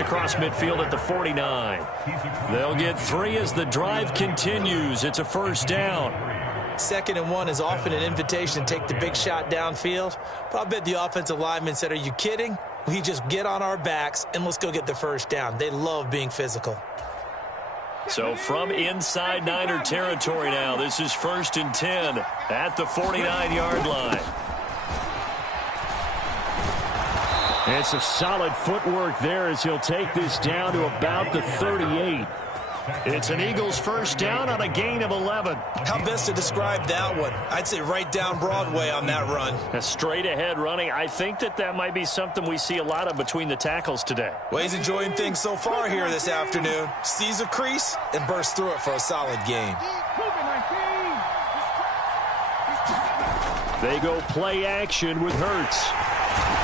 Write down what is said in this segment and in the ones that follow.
Across midfield at the 49. They'll get 3 as the drive continues. It's a first down. 2nd and 1 is often an invitation to take the big shot downfield. But I bet the offensive lineman said, are you kidding? We just get on our backs and let's go get the first down. They love being physical. So from inside Niner territory now, this is 1st and 10 at the 49-yard line. And some solid footwork there as he'll take this down to about the 38. It's an Eagles first down on a gain of 11. How best to describe that one? I'd say right down Broadway on that run. A straight ahead running. I think that might be something we see a lot of between the tackles today. Well, he's enjoying things so far here this afternoon. Sees a crease and bursts through it for a solid gain. They go play action with Hurts.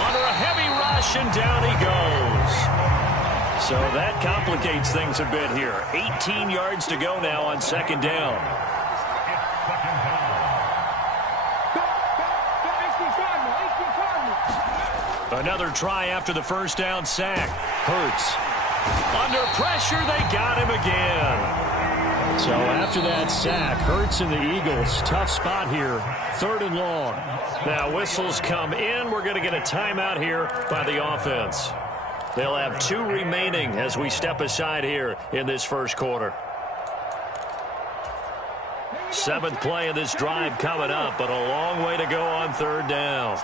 Under a heavy rush, and down he goes. So that complicates things a bit here. 18 yards to go now on 2nd down. Another try after the first down sack. Hurts. Under pressure, they got him again. So after that sack, Hurts and the Eagles, tough spot here. 3rd and long. Now whistles come in. We're going to get a timeout here by the offense. They'll have 2 remaining as we step aside here in this first quarter. 7th play of this drive coming up, but a long way to go on 3rd down.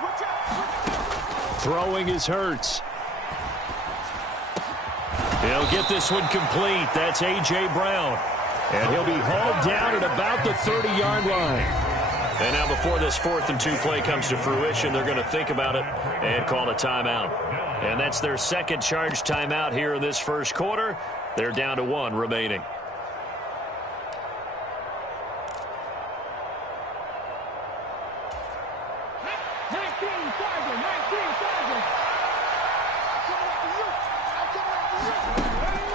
Throwing is Hurts. He'll get this one complete. That's A.J. Brown. And he'll be hauled down at about the 30-yard line. And now before this 4th and 2 play comes to fruition, they're going to think about it and call a timeout. And that's their 2nd charge timeout here in this first quarter. They're down to 1 remaining.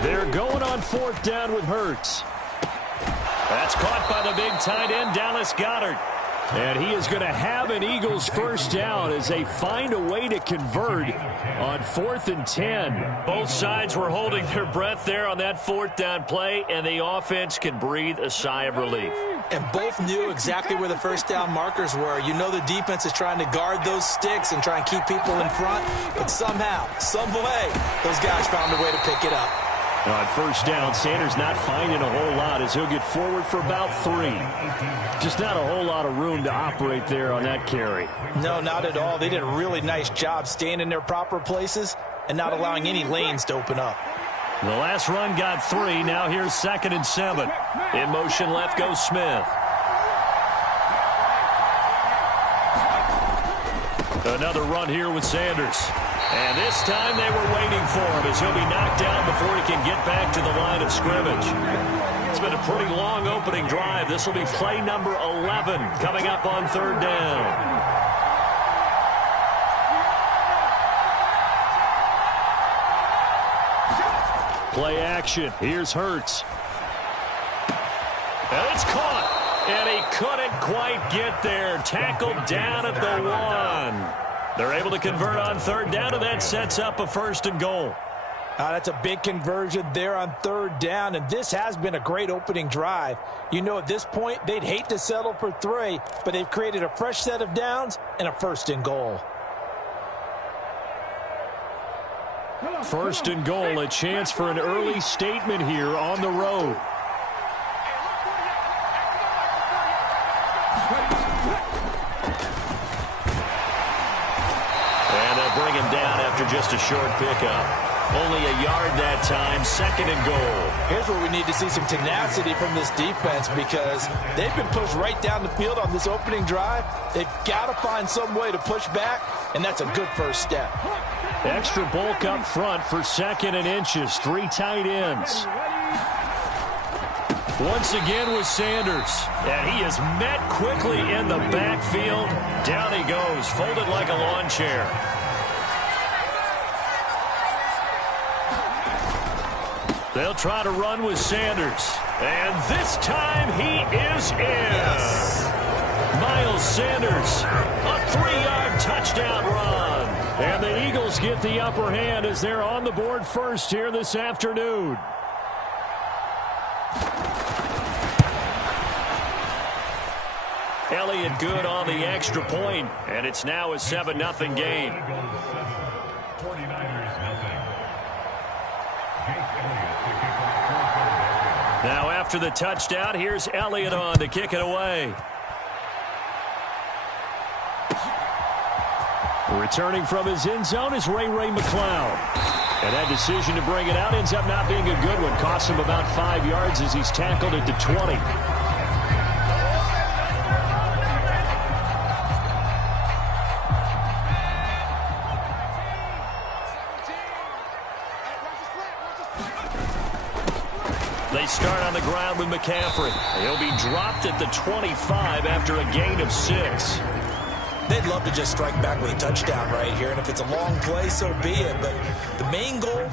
They're going on 4th down with Hurts. That's caught by the big tight end, Dallas Goedert. And he is going to have an Eagles first down as they find a way to convert on 4th and 10. Both sides were holding their breath there on that 4th down play, and the offense can breathe a sigh of relief. And both knew exactly where the first down markers were. You know the defense is trying to guard those sticks and try and keep people in front, but somehow, some way, those guys found a way to pick it up. On 1st down, Sanders not finding a whole lot as he'll get forward for about 3. Just not a whole lot of room to operate there on that carry. No, not at all. They did a really nice job staying in their proper places and not allowing any lanes to open up. The last run got 3. Now here's 2nd and 7. In motion left goes Smith. Another run here with Sanders. And this time they were waiting for him as he'll be knocked down before he can get back to the line of scrimmage. It's been a pretty long opening drive. This will be play number 11 coming up on 3rd down. Play action. Here's Hurts. And it's caught. And he couldn't quite get there. Tackled down at the 1. They're able to convert on 3rd down, and that sets up a 1st and goal. That's a big conversion there on 3rd down, and this has been a great opening drive. You know, at this point, they'd hate to settle for 3, but they've created a fresh set of downs and a 1st and goal. 1st and goal, a chance for an early statement here on the road. Bring him down after just a short pickup. Only a yard that time, 2nd and goal. Here's where we need to see some tenacity from this defense because they've been pushed right down the field on this opening drive. They've got to find some way to push back, and that's a good first step. Extra bulk up front for 2nd and inches. 3 tight ends. Once again with Sanders. And he is met quickly in the backfield. Down he goes, folded like a lawn chair. They'll try to run with Sanders. And this time he is in. Yes. Miles Sanders, a 3-yard touchdown run. And the Eagles get the upper hand as they're on the board first here this afternoon. Elliott good on the extra point, and it's now a 7-0 game. Now after the touchdown, here's Elliott on to kick it away. Returning from his end zone is Ray McCloud. And that decision to bring it out ends up not being a good one. Costs him about 5 yards as he's tackled at the 20. They start on the ground with McCaffrey. He'll be dropped at the 25 after a gain of 6. They'd love to just strike back with a touchdown right here, and if it's a long play, so be it. But the main goal,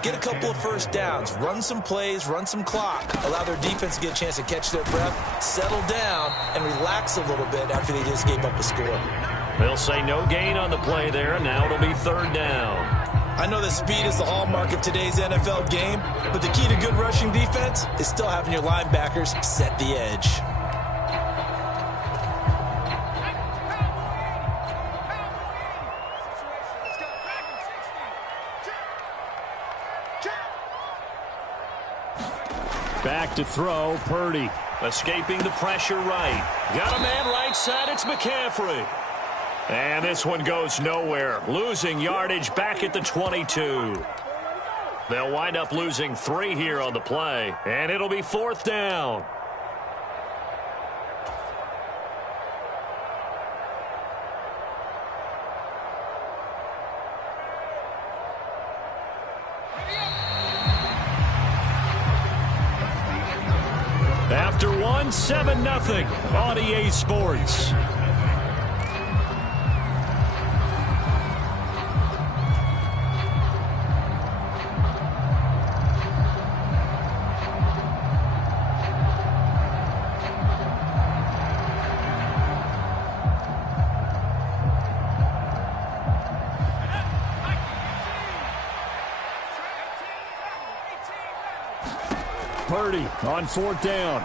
get a couple of first downs, run some plays, run some clock, allow their defense to get a chance to catch their breath, settle down, and relax a little bit after they just gave up a score. They'll say no gain on the play there, and now it'll be 3rd down. I know that speed is the hallmark of today's NFL game, but the key to good rushing defense is still having your linebackers set the edge. Back to throw, Purdy. Escaping the pressure right. Got a man right side, it's McCaffrey. And this one goes nowhere. Losing yardage back at the 22. They'll wind up losing 3 here on the play. And it'll be 4th down. After 1, 7-0 on EA Sports. Purdy on 4th down.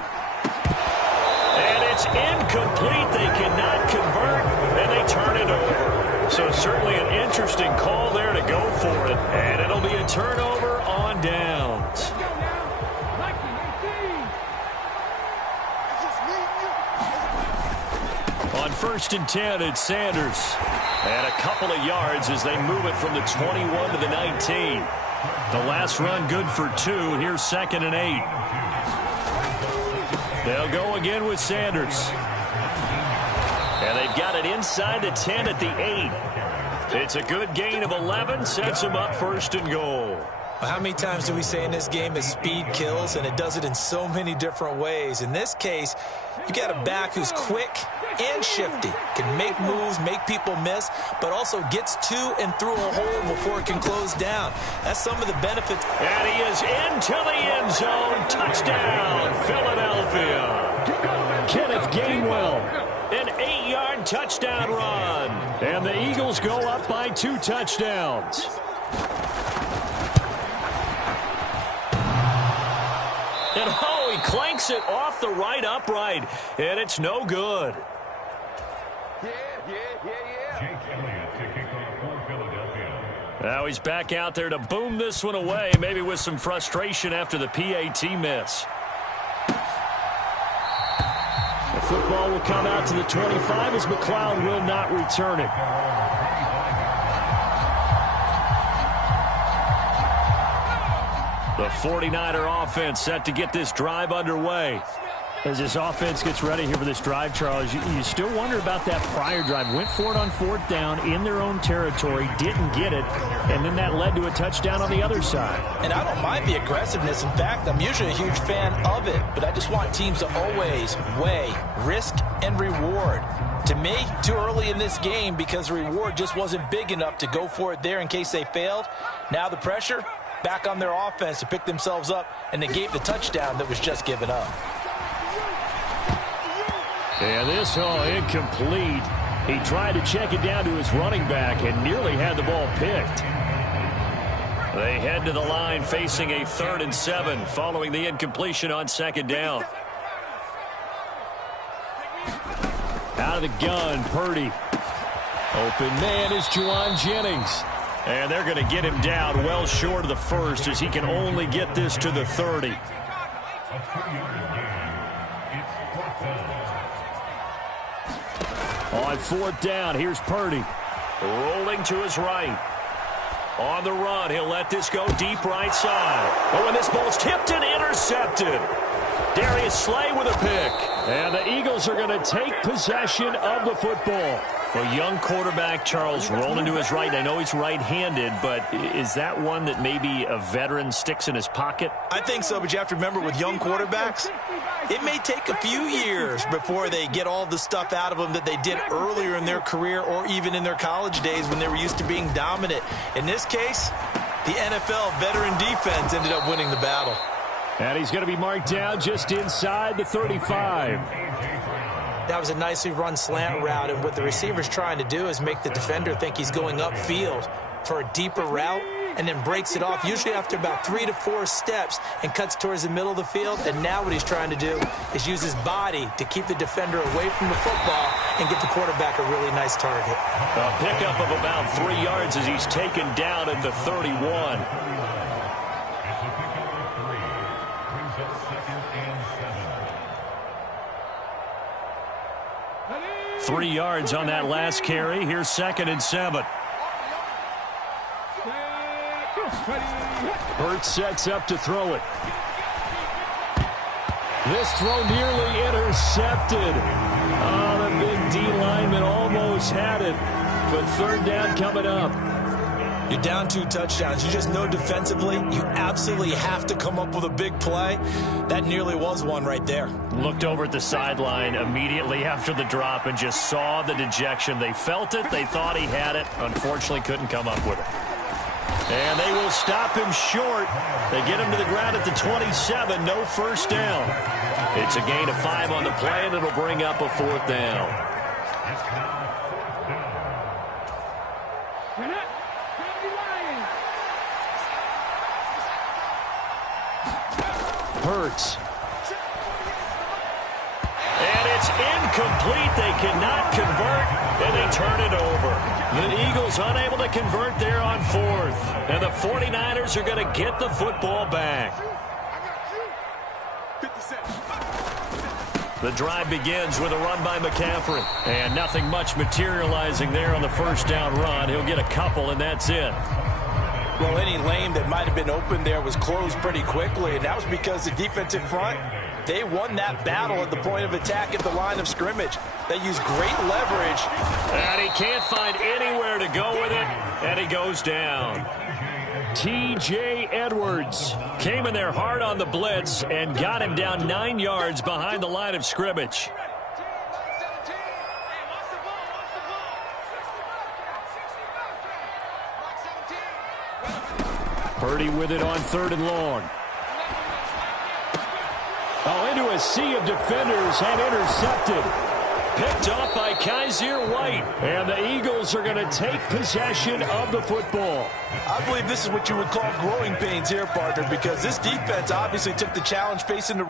And it's incomplete. They cannot convert, and they turn it over. So certainly an interesting call there to go for it. And it'll be a turnover on downs. On 1st and 10, it's Sanders. And a couple of yards as they move it from the 21 to the 19. The last run good for 2. Here's 2nd and 8. They'll go again with Sanders. And they've got it inside the 10 at the 8. It's a good gain of 11. Sets them up 1st and goal. How many times do we say in this game that speed kills, and it does it in so many different ways? In this case, you got a back who's quick and shifty, can make moves, make people miss, but also gets to and through a hole before it can close down. That's some of the benefits. And he is into the end zone. Touchdown, Philadelphia. Kenneth Gainwell. An 8-yard touchdown run. And the Eagles go up by 2 touchdowns. And oh, he clanks it off the right upright, and it's no good. Now he's back out there to boom this one away, maybe with some frustration after the PAT miss. The football will come out to the 25 as McCloud will not return it. The 49er offense set to get this drive underway. As this offense gets ready here for this drive, Charles, you still wonder about that prior drive. Went for it on 4th down in their own territory, didn't get it, and then that led to a touchdown on the other side. And I don't mind the aggressiveness. In fact, I'm usually a huge fan of it, but I just want teams to always weigh risk and reward. To me, too early in this game because the reward just wasn't big enough to go for it there in case they failed. Now the pressure back on their offense to pick themselves up and negate the touchdown that was just given up. Yeah, this incomplete. He tried to check it down to his running back and nearly had the ball picked. They head to the line facing a 3rd and 7 following the incompletion on 2nd down. Out of the gun, Purdy. Open man is Juwan Jennings. And they're going to get him down well short of the 1st as he can only get this to the 30. On 4th down, here's Purdy. Rolling to his right. On the run, he'll let this go deep right side. Oh, and this ball's tipped and intercepted. Darius Slay with a pick. And the Eagles are going to take possession of the football. Well, young quarterback Charles rolling to his right. I know he's right-handed, but is that one that maybe a veteran sticks in his pocket? I think so, but you have to remember with young quarterbacks, it may take a few years before they get all the stuff out of them that they did earlier in their career or even in their college days when they were used to being dominant. In this case, the NFL veteran defense ended up winning the battle. And he's going to be marked down just inside the 35. That was a nicely run slant route, and what the receiver's trying to do is make the defender think he's going upfield for a deeper route and then breaks it off, usually after about 3 to 4 steps, and cuts towards the middle of the field. And now what he's trying to do is use his body to keep the defender away from the football and get the quarterback a really nice target. A pickup of about 3 yards as he's taken down at the 31. 3 yards on that last carry. Here's 2nd and 7. Hurts sets up to throw it. This throw nearly intercepted. Oh, the big D lineman almost had it. But 3rd down coming up. You're down 2 touchdowns. You just know defensively you absolutely have to come up with a big play. That nearly was one right there. Looked over at the sideline immediately after the drop and just saw the dejection. They felt it. They thought he had it. Unfortunately, couldn't come up with it. And they will stop him short. They get him to the ground at the 27. No 1st down. It's a gain of 5 on the play, and it'll bring up a 4th down. Hurts. And it's incomplete. They cannot convert, and they turn it over. The Eagles unable to convert there on 4th. And the 49ers are going to get the football back. The drive begins with a run by McCaffrey. And nothing much materializing there on the 1st down run. He'll get a couple, and that's it. Well, any lane that might have been open there was closed pretty quickly, and that was because the defensive front, they won that battle at the point of attack at the line of scrimmage. They used great leverage. And he can't find anywhere to go with it, and he goes down. T.J. Edwards came in there hard on the blitz and got him down 9 yards behind the line of scrimmage. Purdy with it on 3rd and long. Oh, into a sea of defenders and intercepted. Picked off by Kaiser White. And the Eagles are going to take possession of the football. I believe this is what you would call growing pains here, partner, because this defense obviously took the challenge facing the...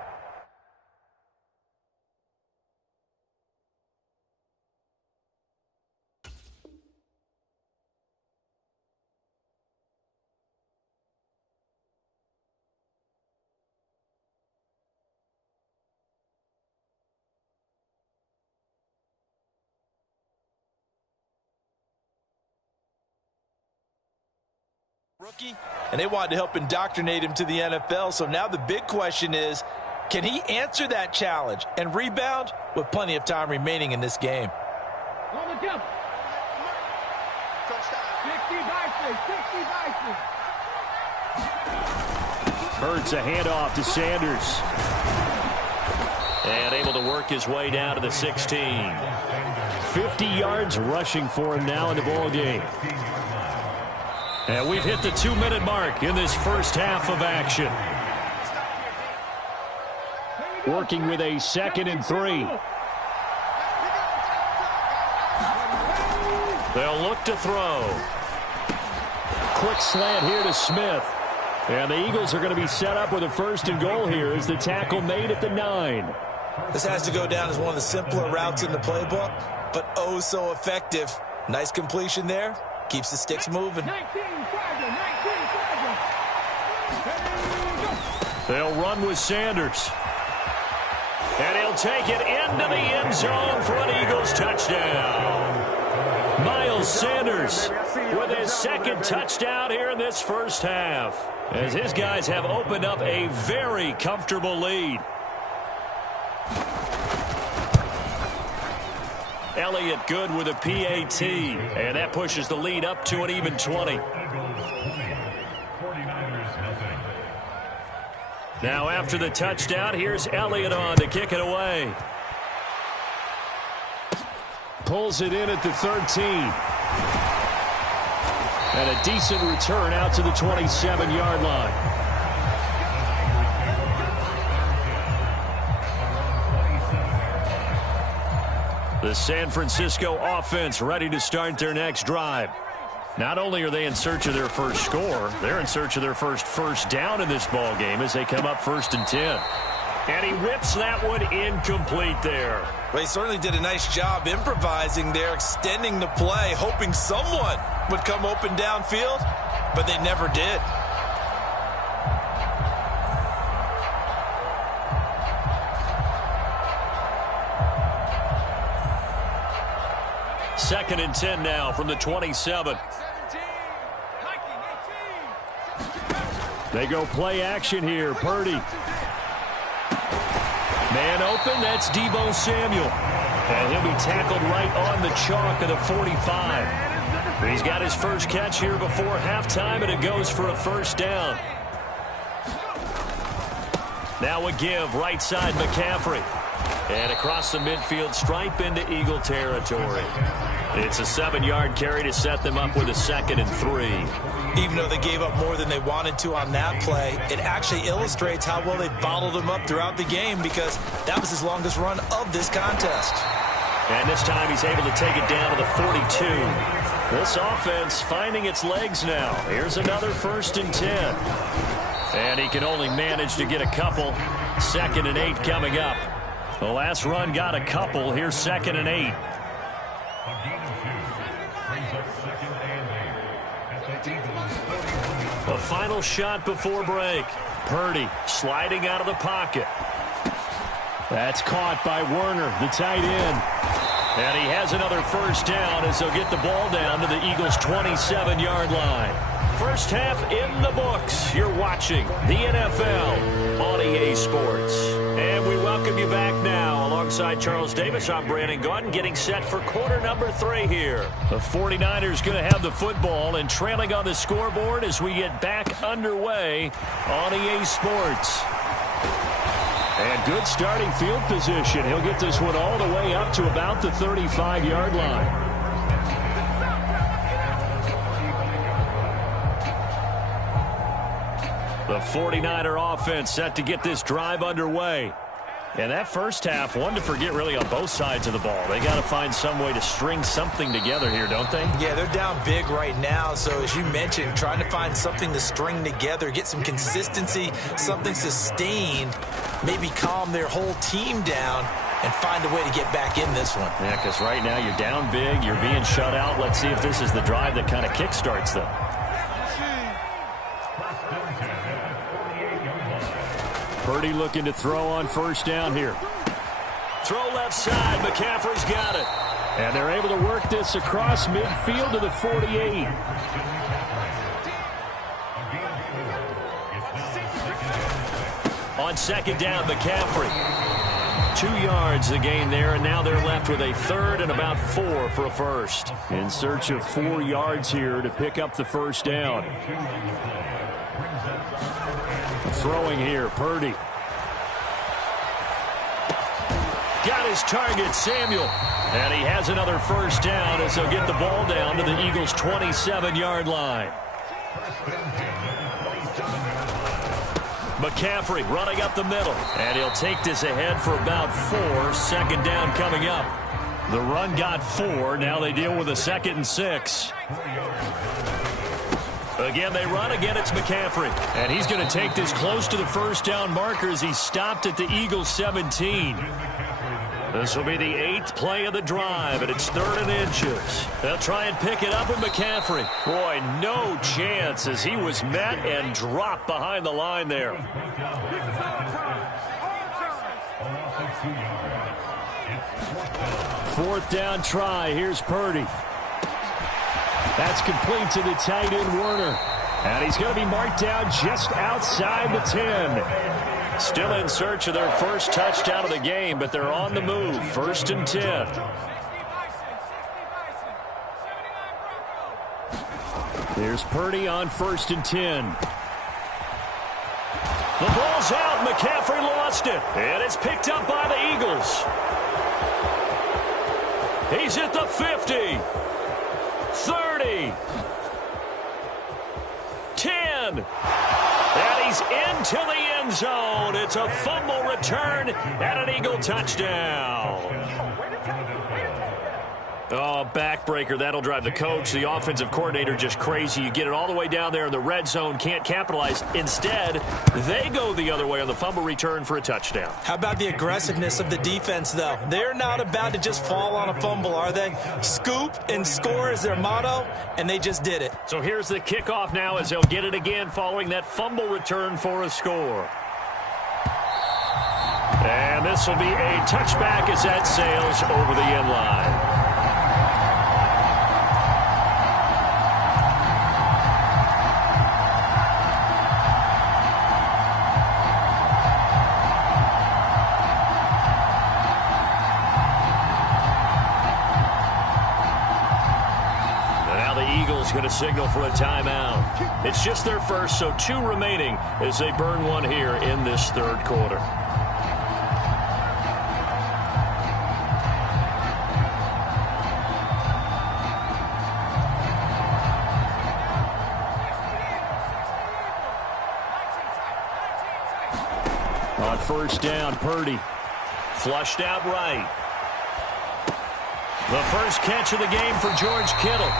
rookie, and they wanted to help indoctrinate him to the NFL. So now the big question is, can he answer that challenge and rebound with plenty of time remaining in this game? Hurts a handoff to Sanders. And able to work his way down to the 16. 50 yards rushing for him now in the ball game. And we've hit the 2-minute mark in this first half of action. Working with a 2nd and 3. They'll look to throw. Quick slant here to Smith. And the Eagles are going to be set up with a 1st and goal here as the tackle made at the 9. This has to go down as one of the simpler routes in the playbook, but oh so effective. Nice completion there. Keeps the sticks moving. They'll run with Sanders. And he'll take it into the end zone for an Eagles touchdown. Miles Sanders with his 2nd touchdown here in this first half, as his guys have opened up a very comfortable lead. Elliott good with a PAT, and that pushes the lead up to an even 20. Now after the touchdown, here's Elliott on to kick it away. Pulls it in at the 13. And a decent return out to the 27-yard line. The San Francisco offense ready to start their next drive. Not only are they in search of their first score, they're in search of their first down in this ball game as they come up 1st and 10. And he rips that one incomplete there. Well, he certainly did a nice job improvising there, extending the play, hoping someone would come open downfield, but they never did. Second and 10 now from the 27. They go play action here. Purdy. Man open, that's Deebo Samuel. And he'll be tackled right on the chalk of the 45. He's got his first catch here before halftime, and it goes for a 1st down. Now a give, right side McCaffrey. And across the midfield stripe into Eagle territory. It's a 7-yard carry to set them up with a 2nd and 3. Even though they gave up more than they wanted to on that play, it actually illustrates how well they bottled him up throughout the game, because that was his longest run of this contest. And this time he's able to take it down to the 42. This offense finding its legs now. Here's another 1st and 10. And he can only manage to get a couple. 2nd and 8 coming up. The last run got a couple. Here's 2nd and 8. The final shot before break. Purdy sliding out of the pocket. That's caught by Werner, the tight end. And he has another 1st down as they'll get the ball down to the Eagles' 27-yard line. First half in the books. You're watching the NFL on EA Sports. And we welcome you back now. Alongside Charles Davis, I'm Brandon Gaudin, getting set for quarter number 3 here. The 49ers going to have the football and trailing on the scoreboard as we get back underway on EA Sports. And good starting field position. He'll get this one all the way up to about the 35-yard line. The 49er offense set to get this drive underway. And that first half, one to forget really on both sides of the ball. They got to find some way to string something together here, don't they? Yeah, they're down big right now. So as you mentioned, trying to find something to string together, get some consistency, something sustained, maybe calm their whole team down and find a way to get back in this one. Yeah, because right now you're down big, you're being shut out. Let's see if this is the drive that kind of kickstarts them. Purdy looking to throw on 1st down here. Throw left side. McCaffrey's got it. And they're able to work this across midfield to the 48. On 2nd down, McCaffrey. 2 yards the gain there, and now they're left with a 3rd and about 4 for a 1st. In search of 4 yards here to pick up the 1st down. Throwing here, Purdy. Got his target, Samuel. And he has another 1st down as they'll get the ball down to the Eagles' 27-yard line. McCaffrey running up the middle. And he'll take this ahead for about 4. 2nd down coming up. The run got 4. Now they deal with a 2nd and 6. Again, they run. Again, it's McCaffrey. And he's going to take this close to the first down marker as he stopped at the Eagles 17. This will be the 8th play of the drive, and it's 3rd and inches. They'll try and pick it up with McCaffrey. Boy, no chance as he was met and dropped behind the line there. Fourth down try. Here's Purdy. That's complete to the tight end, Werner. And he's going to be marked down just outside the 10. Still in search of their first touchdown of the game, but they're on the move. 1st and 10. There's Purdy on 1st and 10. The ball's out. McCaffrey lost it. And it's picked up by the Eagles. He's at the 50. 30. 10. And he's into the end zone. It's a fumble return and an Eagle touchdown. Oh, backbreaker. That'll drive the coach, the offensive coordinator, just crazy. You get it all the way down there in the red zone, can't capitalize. Instead, they go the other way on the fumble return for a touchdown. How about the aggressiveness of the defense, though? They're not about to just fall on a fumble, are they? Scoop and score is their motto, and they just did it. So here's the kickoff now as they'll get it again following that fumble return for a score. And this will be a touchback as that sails over the end line. Going to signal for a timeout. It's just their first, so 2 remaining as they burn one here in this 3rd quarter. On 1st down, Purdy. Flushed out right. The first catch of the game for George Kittle.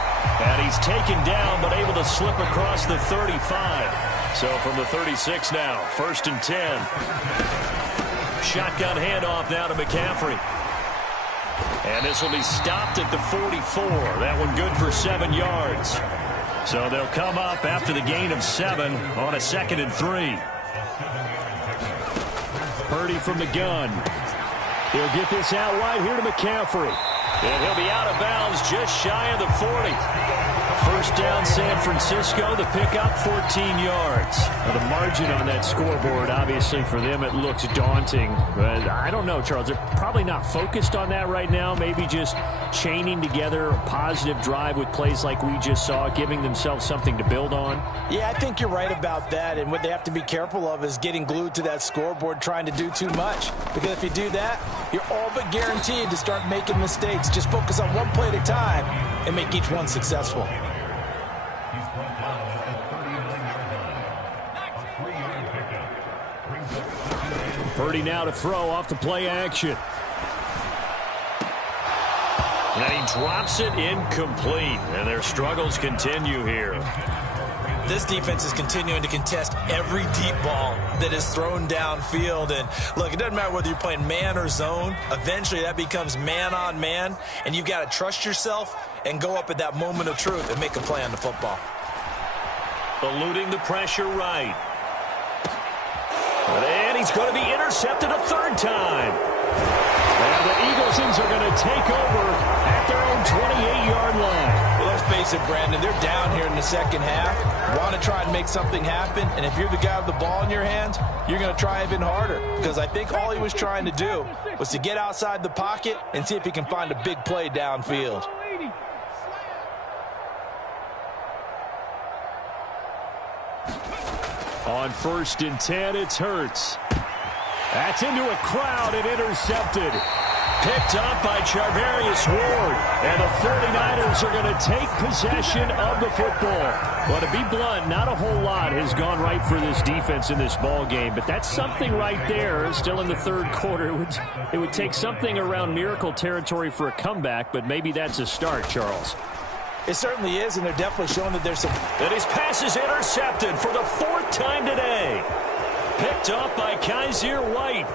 And he's taken down, but able to slip across the 35. So from the 36 now, 1st and 10. Shotgun handoff now to McCaffrey. And this will be stopped at the 44. That one good for 7 yards. So they'll come up after the gain of 7 on a 2nd and 3. Purdy from the gun. He'll get this out wide here to McCaffrey. And he'll be out of bounds just shy of the 40. First down, San Francisco. The pickup, 14 yards. Now the margin on that scoreboard, obviously for them, it looks daunting. But I don't know, Charles. They're probably not focused on that right now. Maybe just chaining together a positive drive with plays like we just saw, giving themselves something to build on. Yeah, I think you're right about that. And what they have to be careful of is getting glued to that scoreboard, trying to do too much. Because if you do that, you're all but guaranteed to start making mistakes. Just focus on one play at a time and make each one successful. Purdy now to throw off the play action. And he drops it incomplete. And their struggles continue here. This defense is continuing to contest every deep ball that is thrown downfield. And look, it doesn't matter whether you're playing man or zone. Eventually that becomes man on man. And you've got to trust yourself and go up at that moment of truth and make a play on the football. Eluding the pressure right. And he's going to be intercepted a 3rd time. And the Eaglesons are going to take over at their own 28-yard line. Well, let's face it, Brandon, they're down here in the 2nd half. Want to try and make something happen. And if you're the guy with the ball in your hands, you're going to try even harder. Because I think all he was trying to do was to get outside the pocket and see if he can find a big play downfield. On 1st and 10, it's Hurts. That's into a crowd and intercepted. Picked up by Charvarius Ward. And the 49ers are going to take possession of the football. Well, to be blunt, not a whole lot has gone right for this defense in this ball game. But that's something right there. Still in the third quarter. It would take something around miracle territory for a comeback. But maybe that's a start, Charles. It certainly is, and they're definitely showing that there's some... And his pass is intercepted for the 4th time today. Picked up by Kaiser White.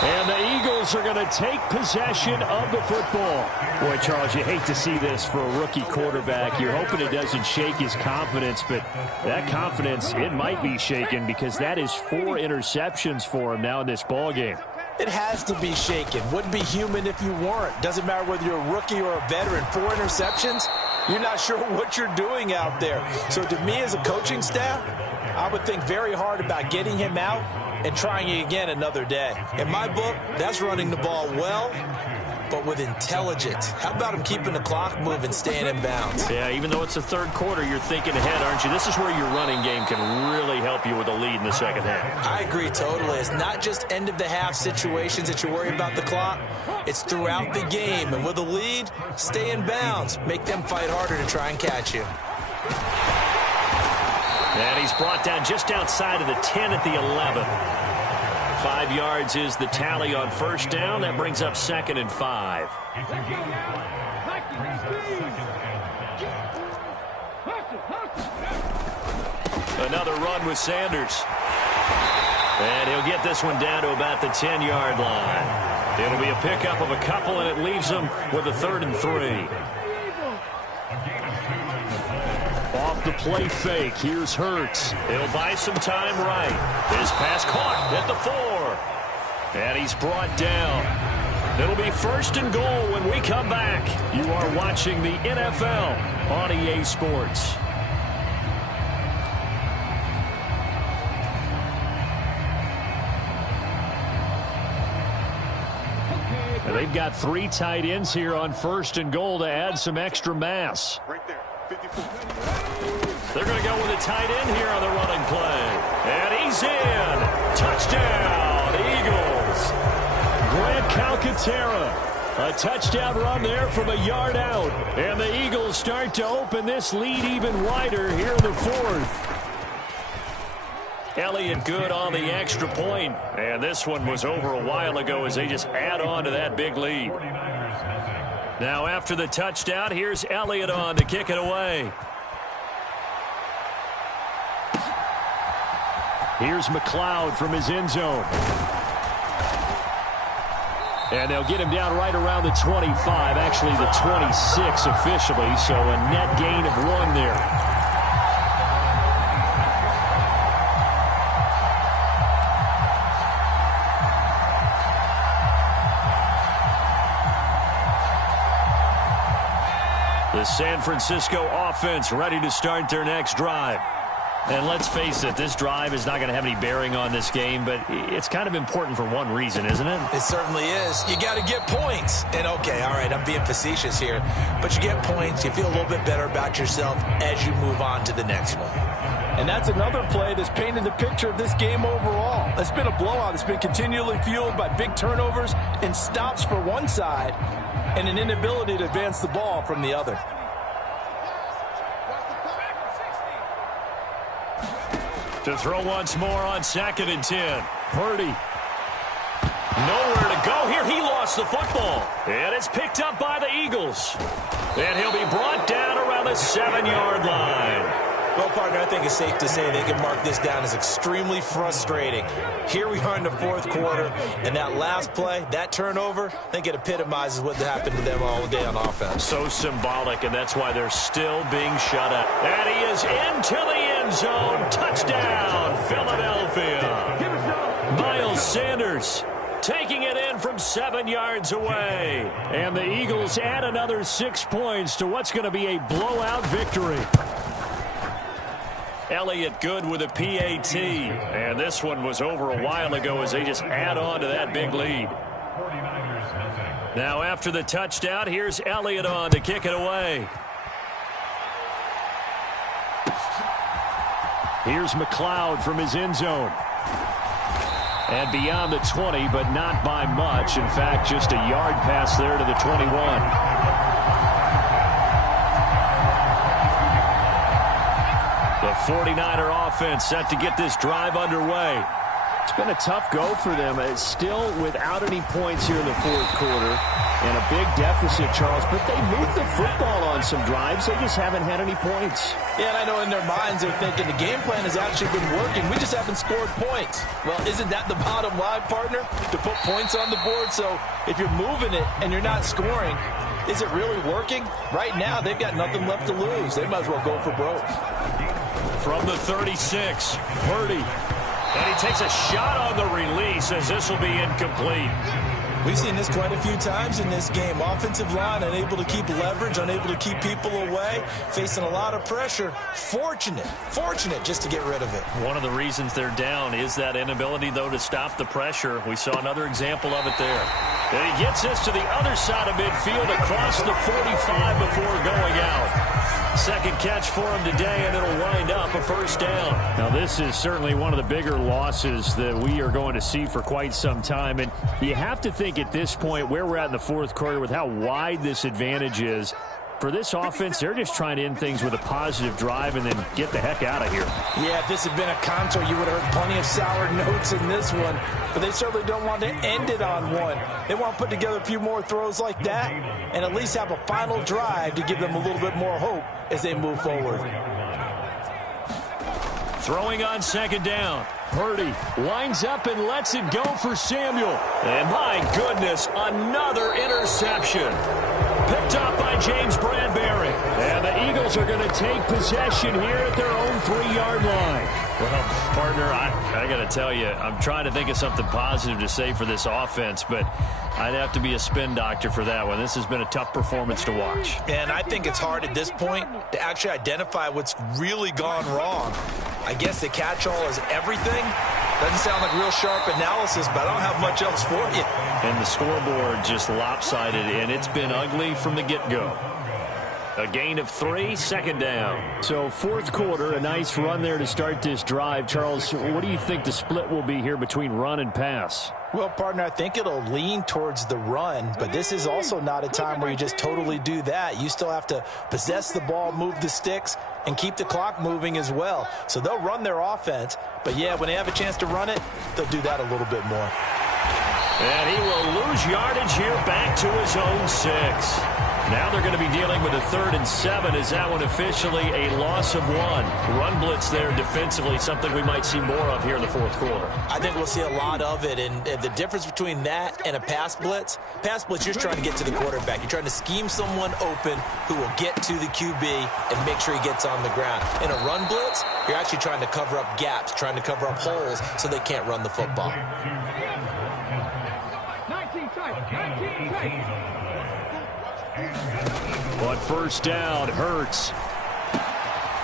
And the Eagles are going to take possession of the football. Boy, Charles, you hate to see this for a rookie quarterback. You're hoping it doesn't shake his confidence, but that confidence, it might be shaken because that is 4 interceptions for him now in this ball game. It has to be shaken. Wouldn't be human if you weren't. Doesn't matter whether you're a rookie or a veteran. 4 interceptions, you're not sure what you're doing out there. So to me as a coaching staff, I would think very hard about getting him out and trying it again another day. In my book, that's running the ball well, but with intelligence. How about him keeping the clock moving, staying in bounds? Yeah, even though it's the third quarter, you're thinking ahead, aren't you? This is where your running game can really help you with a lead in the second half. I agree totally. It's not just end-of-the-half situations that you worry about the clock. It's throughout the game. And with a lead, stay in bounds. Make them fight harder to try and catch you. And he's brought down just outside of the 10 at the 11. 5 yards is the tally on first down. That brings up 2nd and 5. Another run with Sanders. And he'll get this one down to about the 10-yard line. It'll be a pickup of a couple, and it leaves him with a 3rd and 3. Off the play fake, here's Hurts. He'll buy some time right. His pass caught at the 4. And he's brought down. It'll be 1st and goal when we come back. You are watching the NFL on EA Sports. And they've got 3 tight ends here on 1st and goal to add some extra mass. Right there. They're going to go with a tight end here on the running play. And he's in. Touchdown, Eagles. Grant Calcaterra. A touchdown run there from a yard out. And the Eagles start to open this lead even wider here in the 4th. Elliott good on the extra point. And this one was over a while ago as they just add on to that big lead. Now after the touchdown, here's Elliott on to kick it away. Here's McLeod from his end zone. And they'll get him down right around the 25, actually the 26 officially, so a net gain of 1 there. The San Francisco offense ready to start their next drive. And let's face it, this drive is not going to have any bearing on this game, but it's kind of important for one reason, isn't it? It certainly is. You got to get points. And, okay, all right, I'm being facetious here. But you get points, you feel a little bit better about yourself as you move on to the next one. And that's another play that's painted the picture of this game overall. It's been a blowout. It's been continually fueled by big turnovers and stops for one side and an inability to advance the ball from the other. To throw once more on 2nd and 10. Purdy. Nowhere to go here. He lost the football. And it's picked up by the Eagles. And he'll be brought down around the 7-yard line. Well, partner, I think it's safe to say they can mark this down as extremely frustrating. Here we are in the 4th quarter, and that last play, that turnover, I think it epitomizes what happened to them all day on offense. So symbolic, and that's why they're still being shut out. And he is into the end zone. Touchdown, Philadelphia. Miles Sanders taking it in from 7 yards away. And the Eagles add another 6 points to what's going to be a blowout victory. Elliott good with a PAT. And this one was over a while ago as they just add on to that big lead. Now after the touchdown, here's Elliott on to kick it away. Here's McLeod from his end zone. And beyond the 20, but not by much. In fact, just a yard pass there to the 21. The 49er offense set to get this drive underway. It's been a tough go for them. It's still without any points here in the fourth quarter. And a big deficit, Charles. But they moved the football on some drives. They just haven't had any points. Yeah, and I know in their minds they're thinking the game plan has actually been working. We just haven't scored points. Well, isn't that the bottom line, partner? To put points on the board. So if you're moving it and you're not scoring, is it really working? Right now, they've got nothing left to lose. They might as well go for broke. From the 36, Purdy. And he takes a shot on the release as this will be incomplete. We've seen this quite a few times in this game. Offensive line unable to keep leverage, unable to keep people away, facing a lot of pressure. Fortunate just to get rid of it. One of the reasons they're down is that inability, though, to stop the pressure. We saw another example of it there. And he gets this to the other side of midfield across the 45 before going out. Second catch for him today, and it'll wind up a first down. Now, this is certainly one of the bigger losses that we are going to see for quite some time. And you have to think at this point where we're at in the fourth quarter with how wide this advantage is. For this offense, they're just trying to end things with a positive drive and then get the heck out of here. Yeah, if this had been a contour, you would have heard plenty of sour notes in this one. But they certainly don't want to end it on one. They want to put together a few more throws like that and at least have a final drive to give them a little bit more hope as they move forward. Throwing on second down. Purdy lines up and lets it go for Samuel. And my goodness, another interception. Picked up by James Bradbury. And the Eagles are going to take possession here at their own 3-yard line. Well, partner, I got to tell you, I'm trying to think of something positive to say for this offense, but I'd have to be a spin doctor for that one. This has been a tough performance to watch. And I think it's hard at this point to actually identify what's really gone wrong. I guess the catch-all is everything. Doesn't sound like real sharp analysis, but I don't have much else for you. And the scoreboard just lopsided, and it's been ugly from the get-go. A gain of 3, second down. So fourth quarter, a nice run there to start this drive. Charles, what do you think the split will be here between run and pass? Well, partner, I think it'll lean towards the run, but this is also not a time where you just totally do that. You still have to possess the ball, move the sticks, and keep the clock moving as well. So they'll run their offense, but yeah, when they have a chance to run it, they'll do that a little bit more. And he will lose yardage here back to his own 6. Now they're going to be dealing with a 3rd and 7. Is that one officially a loss of 1? Run blitz there defensively, something we might see more of here in the fourth quarter. I think we'll see a lot of it, and the difference between that and a pass blitz, you're just trying to get to the quarterback. You're trying to scheme someone open who will get to the QB and make sure he gets on the ground. In a run blitz, you're actually trying to cover up gaps, trying to cover up holes so they can't run the football. 19 tight. On first down, Hurts.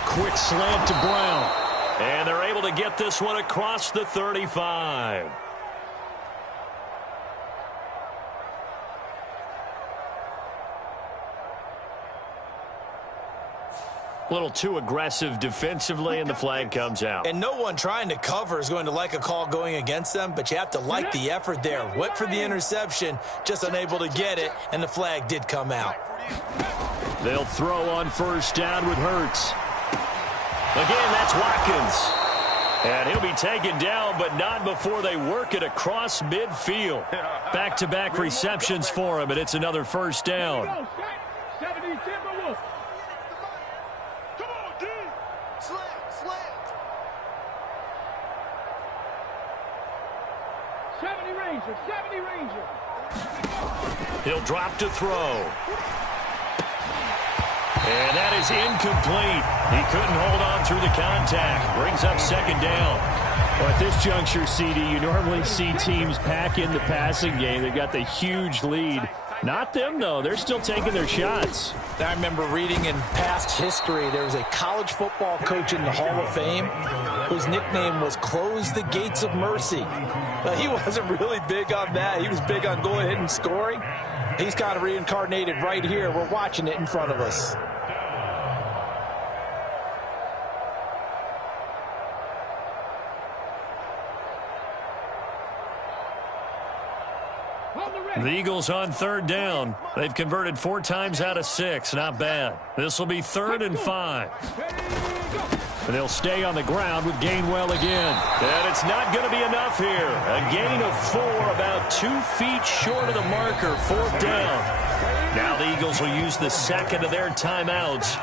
Quick slant to Brown. And they're able to get this one across the 35. A little too aggressive defensively, and the flag comes out. And no one trying to cover is going to like a call going against them, but you have to like the effort there. Went for the interception, just unable to get it, and the flag did come out. They'll throw on first down with Hurts. Again, that's Watkins. And he'll be taken down, but not before they work it across midfield. Back-to-back receptions for him, and it's another first down. 70 Ranger. He'll drop to throw. And that is incomplete. He couldn't hold on through the contact. Brings up second down. Well, at this juncture, CD, you normally see teams pack in the passing game. They've got the huge lead. Not them, though. They're still taking their shots. I remember reading in past history, there was a college football coach in the Hall of Fame whose nickname was Close the Gates of Mercy. But he wasn't really big on that. He was big on going ahead and scoring. He's kind of reincarnated right here. We're watching it in front of us. The Eagles on third down. They've converted 4 times out of 6. Not bad. This will be 3rd and 5. And they'll stay on the ground with Gainwell again. And it's not going to be enough here. A gain of 4, about 2 feet short of the marker. 4th down. Now the Eagles will use the second of their timeouts.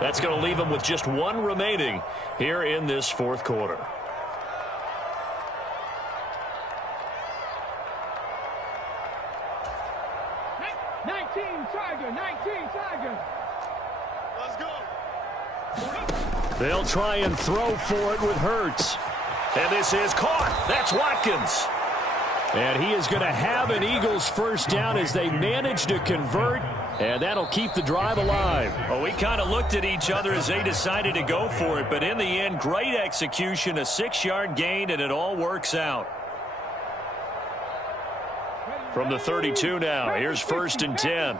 That's going to leave them with just 1 remaining here in this 4th quarter. Tiger. Let's go. They'll try and throw for it with Hurts. And this is caught. That's Watkins. And he is going to have an Eagles first down as they manage to convert. And that'll keep the drive alive. Oh, we kind of looked at each other as they decided to go for it. But in the end, great execution, a 6-yard gain, and it all works out. From the 32 now, here's 1st and 10.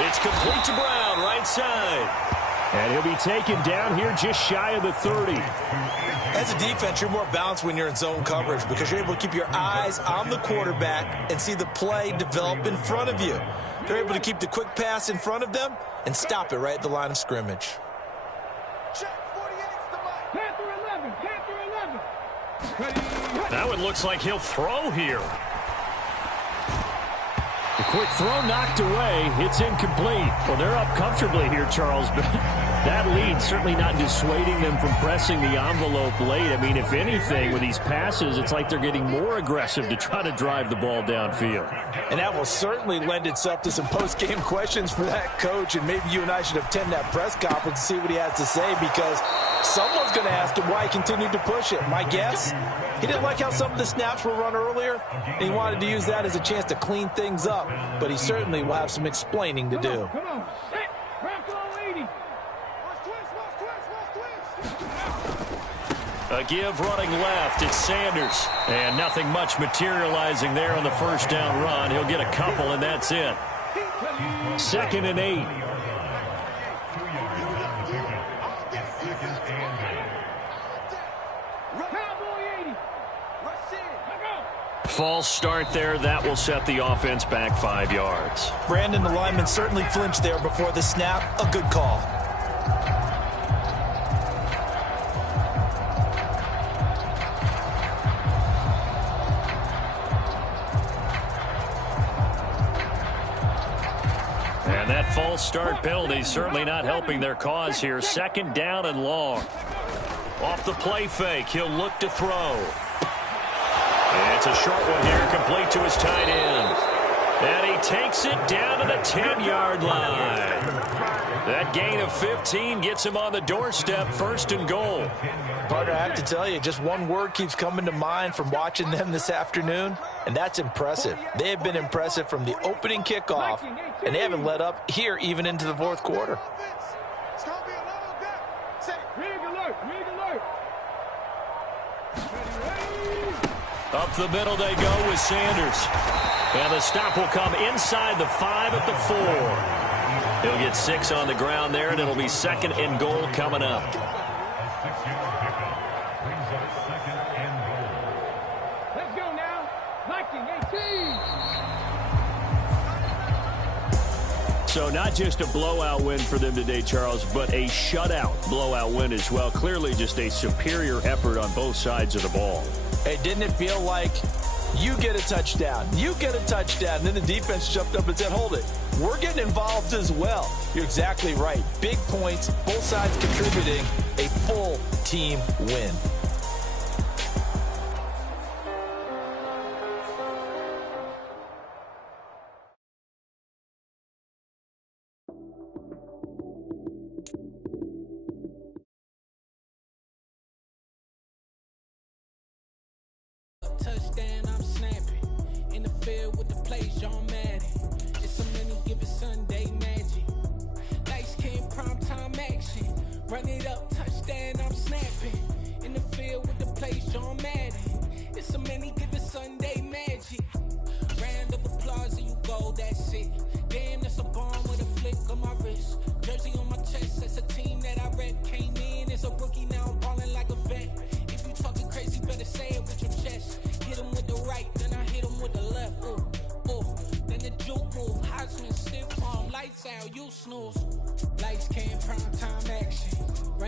It's complete to Brown, right side. And he'll be taken down here just shy of the 30. As a defense, you're more balanced when you're in zone coverage because you're able to keep your eyes on the quarterback and see the play develop in front of you. They're able to keep the quick pass in front of them and stop it right at the line of scrimmage. Now it looks like he'll throw here. The quick throw knocked away. It's incomplete. Well, they're up comfortably here, Charles, but that lead certainly not dissuading them from pressing the envelope late. I mean, if anything, with these passes, it's like they're getting more aggressive to try to drive the ball downfield. And that will certainly lend itself to some post-game questions for that coach, and maybe you and I should attend that press conference to see what he has to say, because someone's going to ask him why he continued to push it. My guess, he didn't like how some of the snaps were run earlier, and he wanted to use that as a chance to clean things up, but he certainly will have some explaining to do. Come on. Set. Bronco 80. A give running left. It's Sanders. And nothing much materializing there on the first down run. He'll get a couple, and that's it. 2nd and 8. False start there. That will set the offense back 5 yards. Brandon, the lineman certainly flinched there before the snap. A good call. And that false start penalty certainly not helping their cause here. 2nd down and long. Off the play fake, he'll look to throw. And it's a short one here, complete to his tight end. And he takes it down to the 10-yard line. That gain of 15 gets him on the doorstep, 1st and goal. Partner, I have to tell you, just one word keeps coming to mind from watching them this afternoon, and that's impressive. They have been impressive from the opening kickoff, and they haven't let up here even into the 4th quarter. Up the middle they go with Sanders. And the stop will come inside the 5 at the 4. He'll get 6 on the ground there, and it'll be 2nd and goal coming up. Let's go now. Viking 18. So not just a blowout win for them today, Charles, but a shutout blowout win as well. Clearly just a superior effort on both sides of the ball. Hey, didn't it feel like you get a touchdown, you get a touchdown, and then the defense jumped up and said, hold it, we're getting involved as well. You're exactly right. Big points, both sides contributing, a full team win. Touchdown, I'm snapping. In the field with the play, John Madden. It's a many given Sunday magic. Nice came prime time action. Run it up, touchdown, I'm snapping. In the field with the play, John Madden. It's a many given Sunday magic. Round of applause and you go, that's it. Damn, that's a bomb with a flick on my wrist. Jersey on my chest, that's a team that I rep. Came in as a rookie, now I'm balling like a vet. If you talk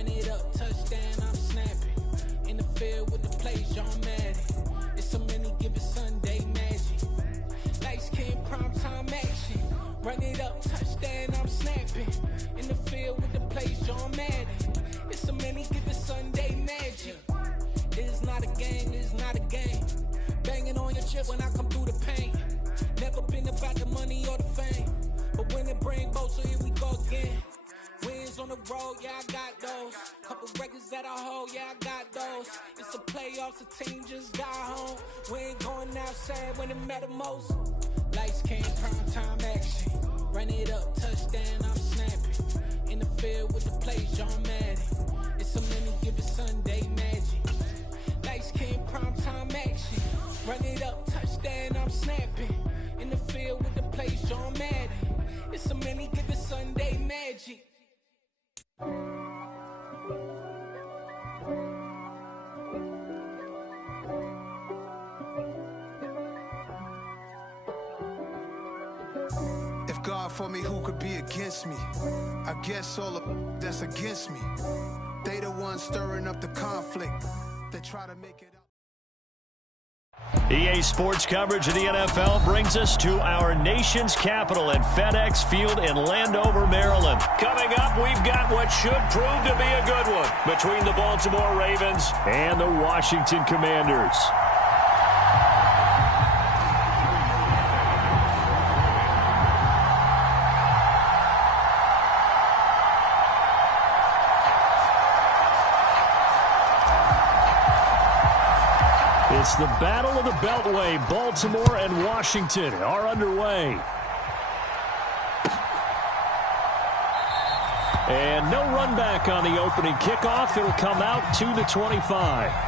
Run it up, touchdown, I'm snapping. In the field with the plays, John Madden. It's so many given Sunday magic. Light skin, primetime action. Run it up, touchdown, I'm snapping. In the field with the plays, John Madden. It's so many given Sunday magic. It is not a game, it is not a game. Banging on your chip when I come through the pain. Never been about the money or the fame. But when it bring both, so here we go again. Wins on the road, yeah, I got those. Couple records that I hold, yeah, I got those. It's the playoffs, the team just got home. We ain't going outside when it matter most. Lights came, prime time action. Run it up, touchdown, I'm snapping. In the field with the plays, John Madden. It's so many given Sunday magic. Lights came, prime time action. Run it up, touchdown, I'm snapping. In the field with the plays, John Madden. It's so many given Sunday magic. If God for me, who could be against me? I guess all the that's against me. They the ones stirring up the conflict. They try to make it up. EA Sports coverage of the NFL brings us to our nation's capital at FedEx Field in Landover, Maryland. Coming up, we've got what should prove to be a good one between the Baltimore Ravens and the Washington Commanders. It's the Battle of the Beltway. Baltimore and Washington are underway. And no run back on the opening kickoff. It'll come out to the 25.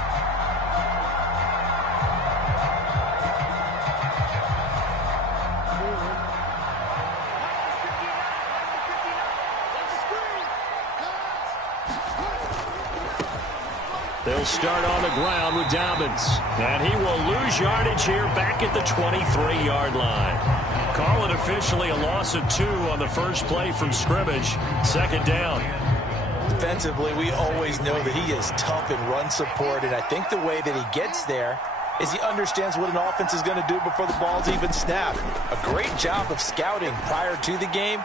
They'll start on the ground with Dobbins. And he will lose yardage here back at the 23-yard line. Call it officially a loss of 2 on the first play from scrimmage. Second down. Defensively, we always know that he is tough in run support, and I think the way that he gets there is he understands what an offense is going to do before the ball's even snapped. A great job of scouting prior to the game,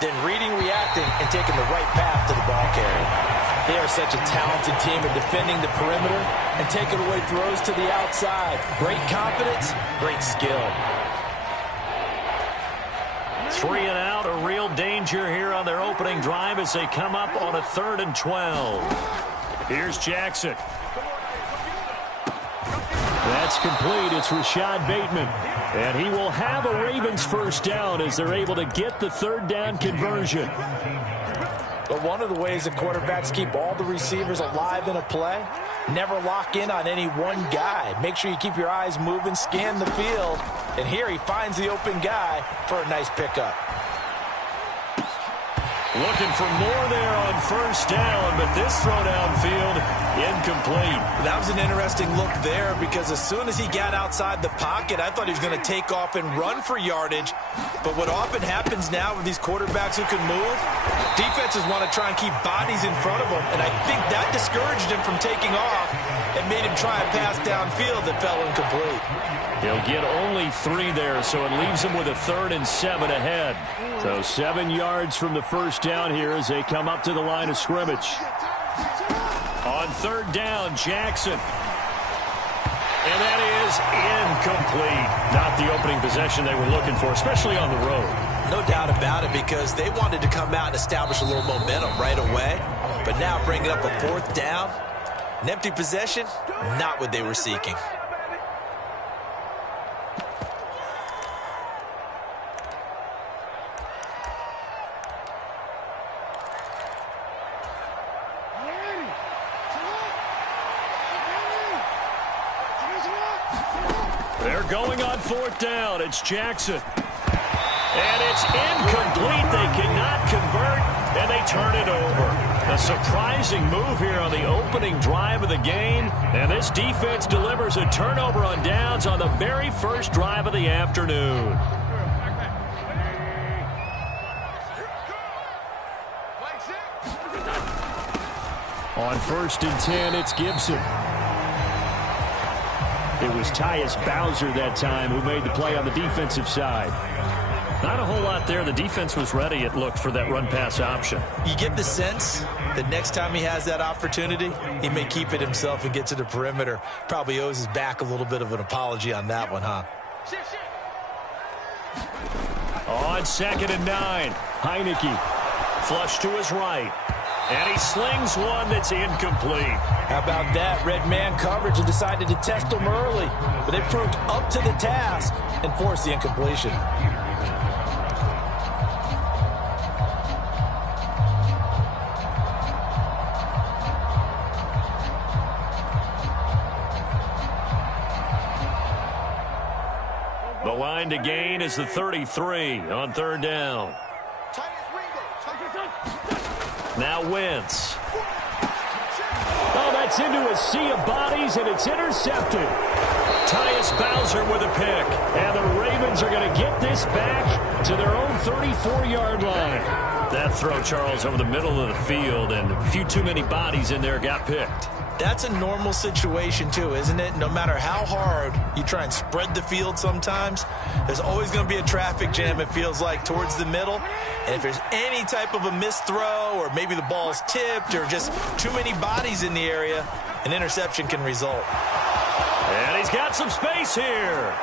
then reading, reacting, and taking the right path to the ball carrier. They are such a talented team at defending the perimeter and taking away throws to the outside. Great confidence, great skill. 3 and out, a real danger here on their opening drive as they come up on a 3rd and 12. Here's Jackson. That's complete. It's Rashad Bateman. And he will have a Ravens first down as they're able to get the 3rd down conversion. But one of the ways that quarterbacks keep all the receivers alive in a play, never lock in on any one guy. Make sure you keep your eyes moving, scan the field. And here he finds the open guy for a nice pickup. Looking for more there on first down, but this throw downfield incomplete. That was an interesting look there because as soon as he got outside the pocket, I thought he was going to take off and run for yardage. But what often happens now with these quarterbacks who can move, defenses want to try and keep bodies in front of them, and I think that discouraged him from taking off and made him try a pass downfield that fell incomplete. He'll get only 3 there, so it leaves him with a 3rd and 7 ahead. So 7 yards from the first down here as they come up to the line of scrimmage. On 3rd down, Jackson. And that is incomplete. Not the opening possession they were looking for, especially on the road. No doubt about it, because they wanted to come out and establish a little momentum right away. But now bringing up a 4th down, an empty possession, not what they were seeking. They're going on 4th down. It's Jackson. And it's incomplete. They cannot convert, and they turn it over. A surprising move here on the opening drive of the game. And this defense delivers a turnover on downs on the very first drive of the afternoon. On 1st and 10, it's Gibson. It was Tyus Bowser that time who made the play on the defensive side. Not a whole lot there. The defense was ready, it looked, for that run-pass option. You get the sense that next time he has that opportunity, he may keep it himself and get to the perimeter. Probably owes his back a little bit of an apology on that one, huh? On 2nd and 9, Heineke. Flush to his right. And he slings one that's incomplete. How about that? Red man coverage and decided to test him early. But they proved up to the task and forced the incompletion. The line to gain is the 33 on 3rd down. Now Wentz. Oh, that's into a sea of bodies, and it's intercepted. Tyus Bowser with a pick. And the Ravens are going to get this back to their own 34-yard line. That throw, Charles, over the middle of the field, and a few too many bodies in there got picked. That's a normal situation, too, isn't it? No matter how hard you try and spread the field sometimes, there's always going to be a traffic jam, it feels like, towards the middle. And if there's any type of a missed throw or maybe the ball's tipped or just too many bodies in the area, an interception can result. And he's got some space here.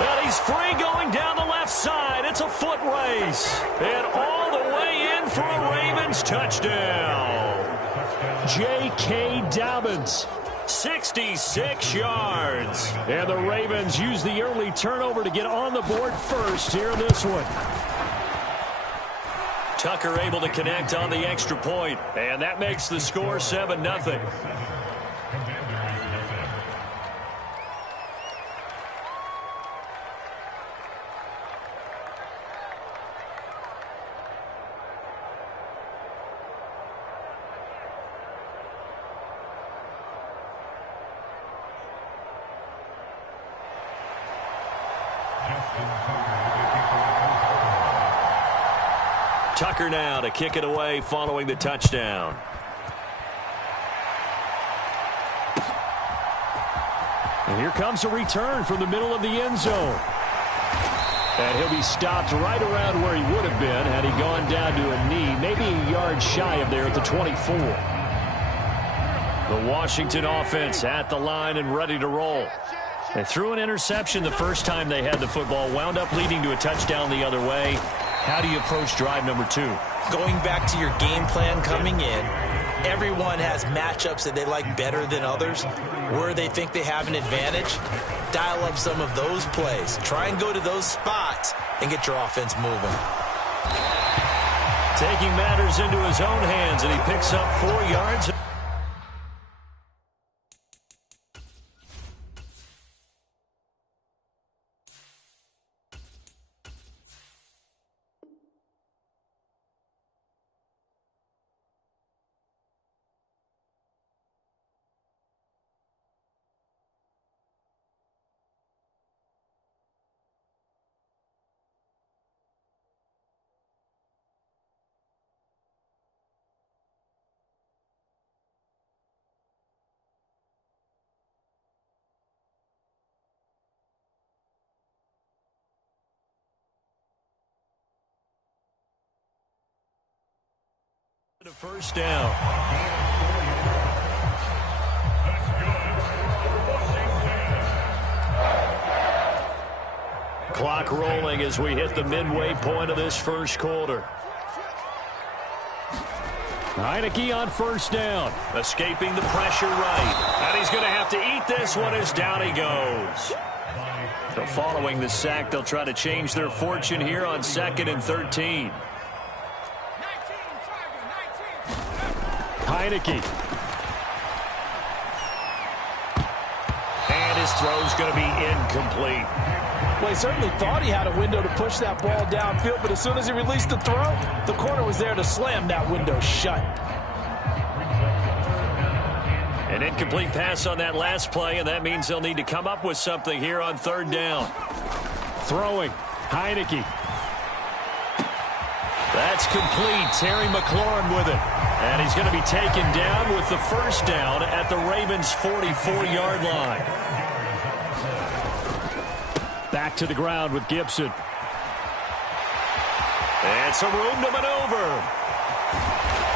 And he's free going down the left side. It's a foot race. And all the way in for a Ravens touchdown. J.K. Dobbins. 66 yards. And the Ravens use the early turnover to get on the board first here in this one. Tucker able to connect on the extra point. And that makes the score 7-0. Tucker now to kick it away following the touchdown. And here comes a return from the middle of the end zone. And he'll be stopped right around where he would have been had he gone down to a knee, maybe a yard shy of there at the 24. The Washington offense at the line and ready to roll. They threw an interception the first time they had the football, wound up leading to a touchdown the other way. How do you approach drive number 2? Going back to your game plan coming in, everyone has matchups that they like better than others. Where they think they have an advantage, dial up some of those plays. Try and go to those spots and get your offense moving. Taking matters into his own hands, and he picks up 4 yards. A first down. Clock rolling as we hit the midway point of this first quarter. Heineke on first down. Escaping the pressure right. And he's going to have to eat this one as down he goes. So following the sack, they'll try to change their fortune here on 2nd and 13. Heineke. And his throw's going to be incomplete. Well, he certainly thought he had a window to push that ball downfield, but as soon as he released the throw, the corner was there to slam that window shut. An incomplete pass on that last play, and that means they'll need to come up with something here on 3rd down. Throwing. Heineke. That's complete. Terry McLaurin with it. And he's going to be taken down with the first down at the Ravens' 44-yard line. Back to the ground with Gibson. And some room to maneuver.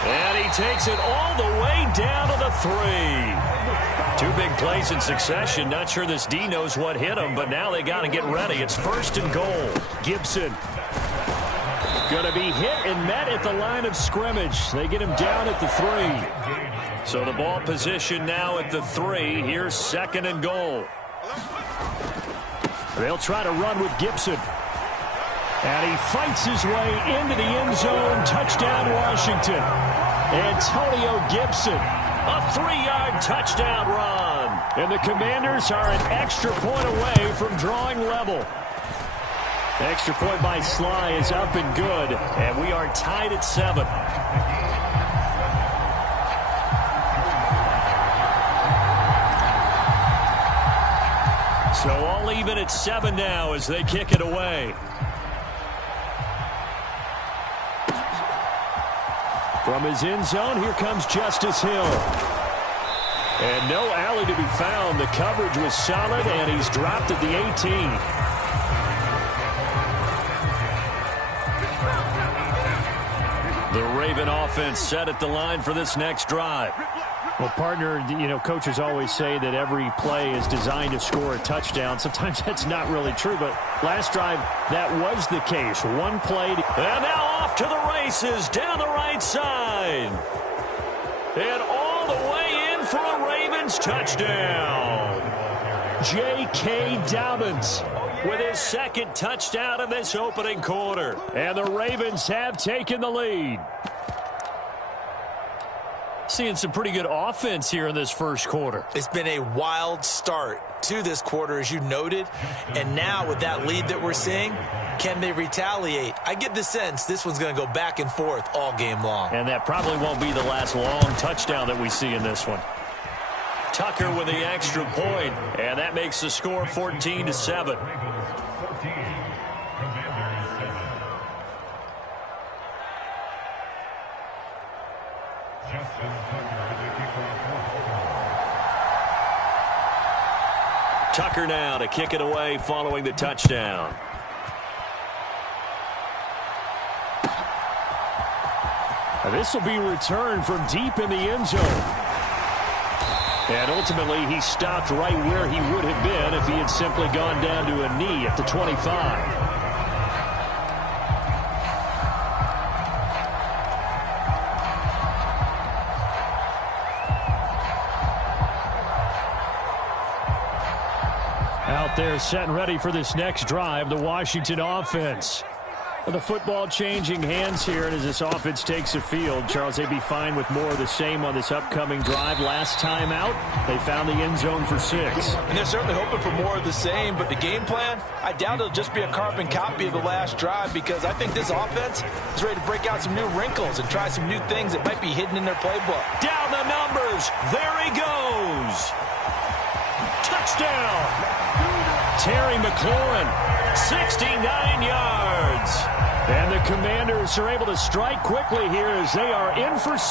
And he takes it all the way down to the 3. 2 big plays in succession. Not sure this D knows what hit him, but now they got to get ready. It's 1st and goal. Gibson going to be hit and met at the line of scrimmage. They get him down at the 3. So the ball position now at the 3. Here's 2nd and goal. They'll try to run with Gibson. And he fights his way into the end zone. Touchdown, Washington. Antonio Gibson. A 3-yard touchdown run. And the Commanders are an extra point away from drawing level. The extra point by Sly is up and good. And we are tied at 7. So all even at 7 now as they kick it away. From his end zone, here comes Justice Hill. And no alley to be found. The coverage was solid, and he's dropped at the 18. The Raven offense set at the line for this next drive. Well, partner, coaches always say that every play is designed to score a touchdown. Sometimes that's not really true, but last drive, that was the case. One play. And now off to the races down the right side. And all the way in for a Ravens touchdown. J.K. Dobbins with his 2nd touchdown in this opening quarter. And the Ravens have taken the lead. Seeing some pretty good offense here in this first quarter. It's been a wild start to this quarter, as you noted. And now with that lead that we're seeing, can they retaliate? I get the sense this one's going to go back and forth all game long. And that probably won't be the last long touchdown that we see in this one. Tucker with the extra point, and that makes the score 14-7. Tucker now to kick it away following the touchdown. This will be returned from deep in the end zone. And ultimately, he stopped right where he would have been if he had simply gone down to a knee at the 25. Out there set and ready for this next drive, the Washington offense. The football changing hands here, and as this offense takes the field, Charles, they'd be fine with more of the same on this upcoming drive. Last time out, they found the end zone for 6. And they're certainly hoping for more of the same, but the game plan, I doubt it'll just be a carbon copy of the last drive, because I think this offense is ready to break out some new wrinkles and try some new things that might be hidden in their playbook. Down the numbers. There he goes. Touchdown. Terry McLaurin, 69 yards. And the Commanders are able to strike quickly here as they are in for 6.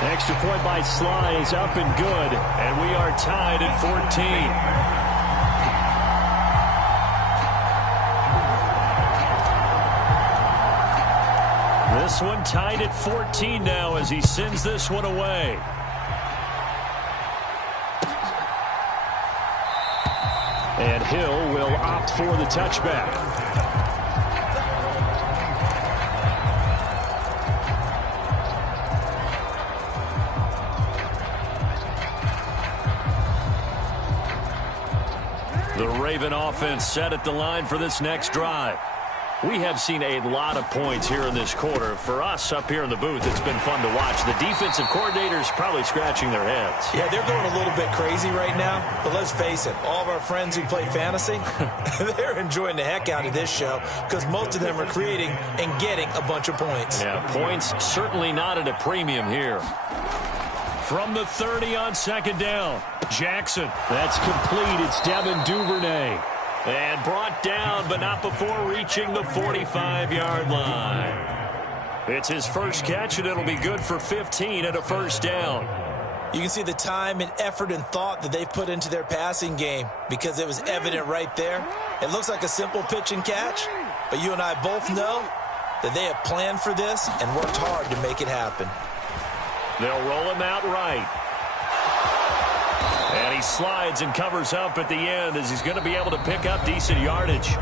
The extra point by Sly is up and good. And we are tied at 14. This one tied at 14 now as he sends this one away. And Hill will opt for the touchback. The Raven offense set at the line for this next drive. We have seen a lot of points here in this quarter. For us up here in the booth, it's been fun to watch. The defensive coordinators probably scratching their heads. Yeah, they're going a little bit crazy right now. But let's face it, all of our friends who play fantasy, they're enjoying the heck out of this show because most of them are creating and getting a bunch of points. Yeah, points certainly not at a premium here. From the 30 on 2nd down, Jackson. That's complete. It's Devin Duvernay. And brought down, but not before reaching the 45-yard line. It's his first catch, and it'll be good for 15 and a first down. You can see the time and effort and thought that they put into their passing game because it was evident right there. It looks like a simple pitch and catch, but you and I both know that they have planned for this and worked hard to make it happen. They'll roll him out right. And he slides and covers up at the end as he's going to be able to pick up decent yardage.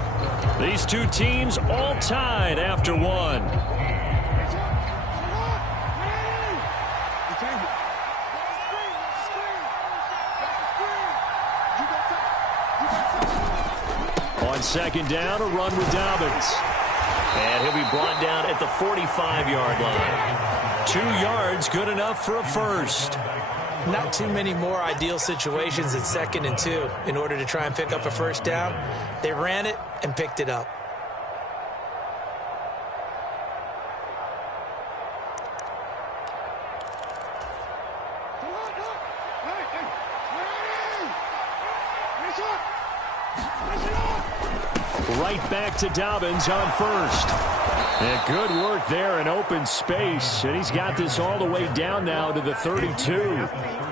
These two teams all tied after one. On second down, a run with Dobbins. And he'll be brought down at the 45-yard line. 2 yards, good enough for a first. Not too many more ideal situations at 2nd and 2 in order to try and pick up a first down. They ran it and picked it up. Right back to Dobbins on first. And good work there in open space. And he's got this all the way down now to the 32.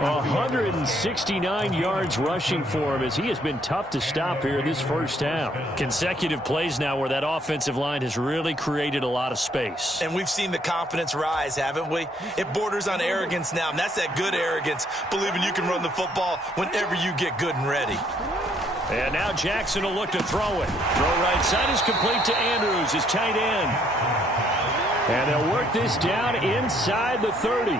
169 yards rushing for him as he has been tough to stop here this first half. Consecutive plays now where that offensive line has really created a lot of space. And we've seen the confidence rise, haven't we? It borders on arrogance now, and that's that good arrogance, believing you can run the football whenever you get good and ready. And now Jackson will look to throw it. Throw right side is complete to Andrews, his tight end. And they'll work this down inside the 30.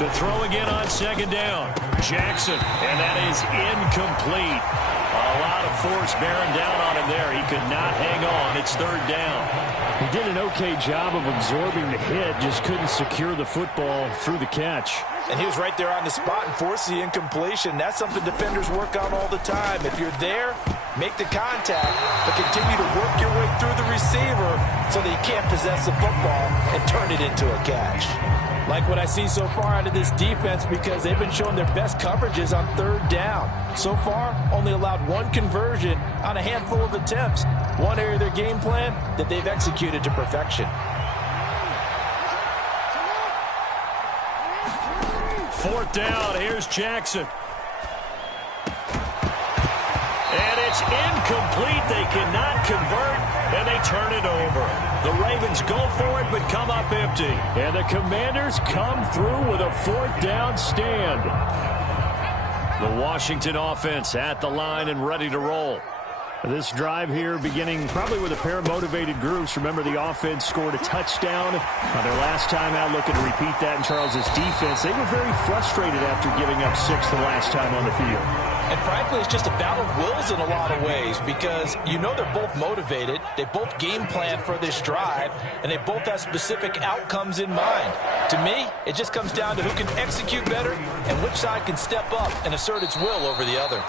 To throw again on second down. Jackson, and that is incomplete. A lot of force bearing down on him there. He could not hang on. It's third down. He did an okay job of absorbing the hit, just couldn't secure the football through the catch. And he was right there on the spot and forced the incompletion. That's something defenders work on all the time. If you're there, make the contact, but continue to work your way through the receiver so that you can't possess the football and turn it into a catch. Like what I see so far out of this defense because they've been showing their best coverages on third down. So far, only allowed 1 conversion on a handful of attempts. One area of their game plan that they've executed to perfection. 4th down, here's Jackson. And it's incomplete. They cannot convert, and they turn it over. The Ravens go for it, but come up empty. And the Commanders come through with a 4th down stand. The Washington offense at the line and ready to roll. This drive here beginning probably with a pair of motivated groups. Remember, the offense scored a touchdown on their last time out. Looking to repeat that in Charles's defense. They were very frustrated after giving up 6 the last time on the field. And frankly, it's just a battle of wills in a lot of ways because you know they're both motivated. They both game plan for this drive, and they both have specific outcomes in mind. To me, it just comes down to who can execute better and which side can step up and assert its will over the other.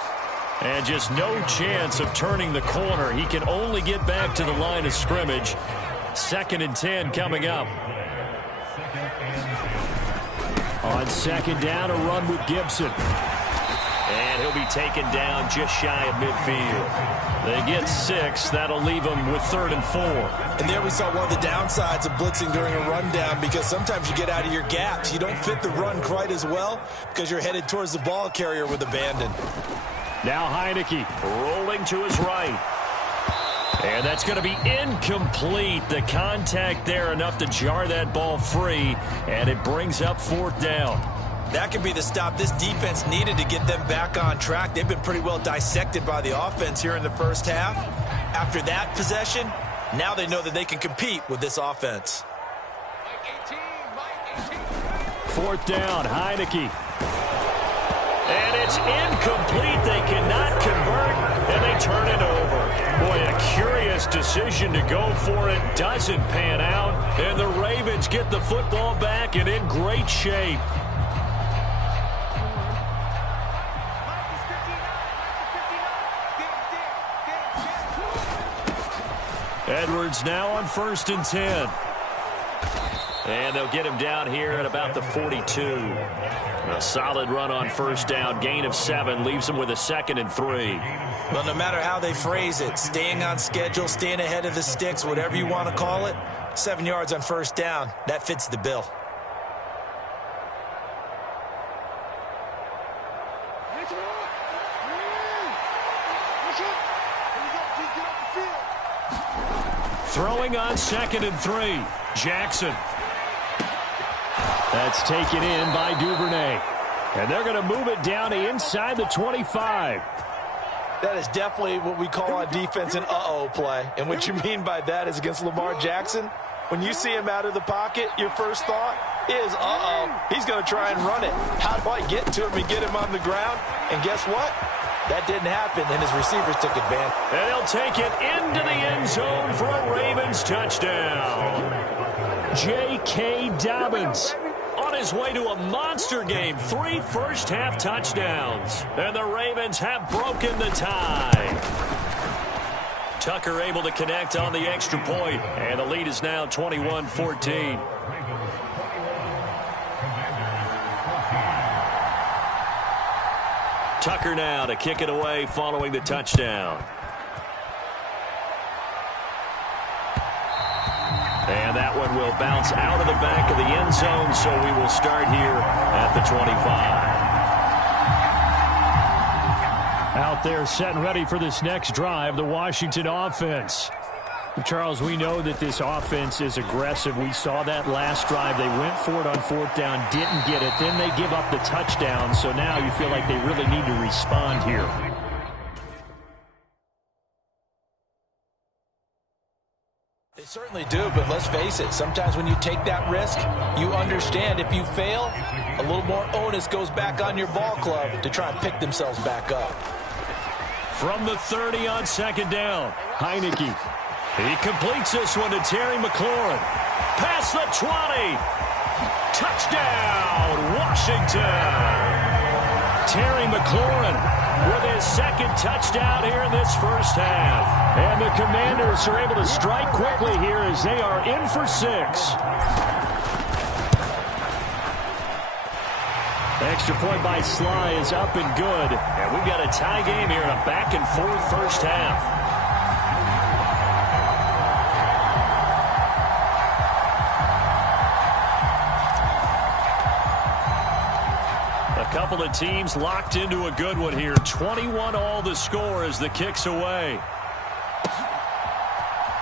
And just no chance of turning the corner. He can only get back to the line of scrimmage. 2nd and 10 coming up. On second down, a run with Gibson. And he'll be taken down just shy of midfield. They get 6. That'll leave them with 3rd and 4. And there we saw one of the downsides of blitzing during a rundown because sometimes you get out of your gaps. You don't fit the run quite as well because you're headed towards the ball carrier with abandon. Now Heineke rolling to his right. And that's going to be incomplete. The contact there enough to jar that ball free, and it brings up 4th down. That could be the stop this defense needed to get them back on track. They've been pretty well dissected by the offense here in the first half. After that possession, now they know that they can compete with this offense. 4th down, Heineke. And it's incomplete. They cannot convert, and they turn it over. Boy, a curious decision to go for it. Doesn't pan out, and the Ravens get the football back and in great shape. Edwards now on 1st and 10. And they'll get him down here at about the 42. A solid run on first down. Gain of 7 leaves them with a 2nd and 3. Well, no matter how they phrase it, staying on schedule, staying ahead of the sticks, whatever you want to call it, 7 yards on first down, that fits the bill. Throwing on 2nd and 3. Jackson. That's taken in by Duvernay. And they're going to move it down to inside the 25. That is definitely what we call on defense an uh-oh play. And what you mean by that is against Lamar Jackson, when you see him out of the pocket, your first thought is, uh-oh, he's going to try and run it. How do I get to him and get him on the ground? And guess what? That didn't happen, and his receivers took advantage. And he'll take it into the end zone for a Ravens touchdown. J.K. Dobbins on his way to a monster game. 3 first-half touchdowns. And the Ravens have broken the tie. Tucker able to connect on the extra point. And the lead is now 21-14. Tucker now to kick it away following the touchdown. And that one will bounce out of the back of the end zone, so we will start here at the 25. Out there set and ready for this next drive, the Washington offense. Charles, we know that this offense is aggressive. We saw that last drive. They went for it on 4th down, didn't get it. Then they give up the touchdown. So now you feel like they really need to respond here. They certainly do, but let's face it. Sometimes when you take that risk, you understand if you fail, a little more onus goes back on your ball club to try and pick themselves back up. From the 30 on 2nd down, Heineke. He completes this one to Terry McLaurin. Past the 20. Touchdown, Washington. Terry McLaurin with his 2nd touchdown here in this first half. And the Commanders are able to strike quickly here as they are in for 6. Extra point by Sly is up and good. And we've got a tie game here in a back-and-forth first half. Couple of teams locked into a good one here. 21 all the score as the kick's away.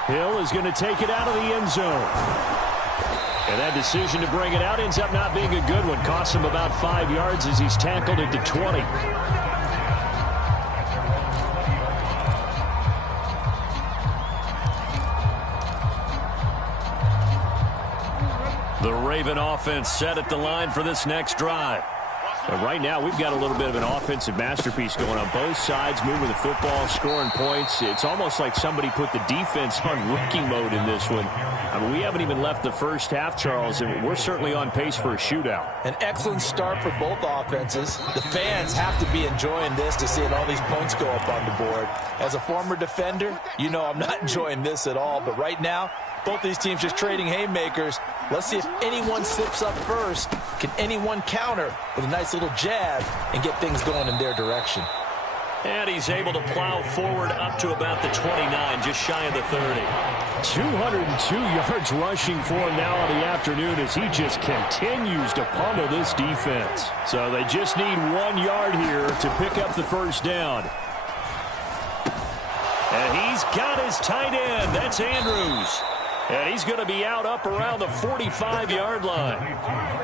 Hill is going to take it out of the end zone. And that decision to bring it out ends up not being a good one. Costs him about 5 yards as he's tackled at the 20. The Raven offense set at the line for this next drive. But right now, we've got a little bit of an offensive masterpiece going on both sides, moving the football, scoring points. It's almost like somebody put the defense on rookie mode in this one. I mean, we haven't even left the first half, Charles, and we're certainly on pace for a shootout. An excellent start for both offenses. The fans have to be enjoying this to seeing all these points go up on the board. As a former defender, you know I'm not enjoying this at all. But right now, both these teams just trading haymakers. Let's see if anyone slips up first. Can anyone counter with a nice little jab and get things going in their direction? And he's able to plow forward up to about the 29, just shy of the 30. 202 yards rushing for him now on the afternoon as he just continues to pummel this defense. So they just need 1 yard here to pick up the first down. And he's got his tight end. That's Andrews. And he's going to be out up around the 45-yard line.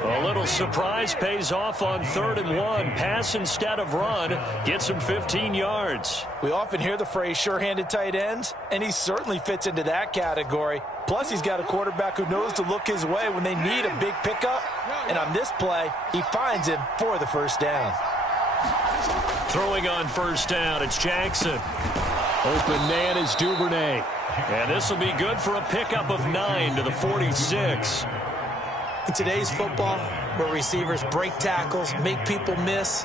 A little surprise pays off on 3rd and 1. Pass instead of run. Gets him 15 yards. We often hear the phrase sure-handed tight ends, and he certainly fits into that category. Plus, he's got a quarterback who knows to look his way when they need a big pickup. And on this play, he finds him for the first down. Throwing on first down, it's Jackson. Open man is Duvernay. And this will be good for a pickup of 9 to the 46. In today's football, where receivers break tackles, make people miss,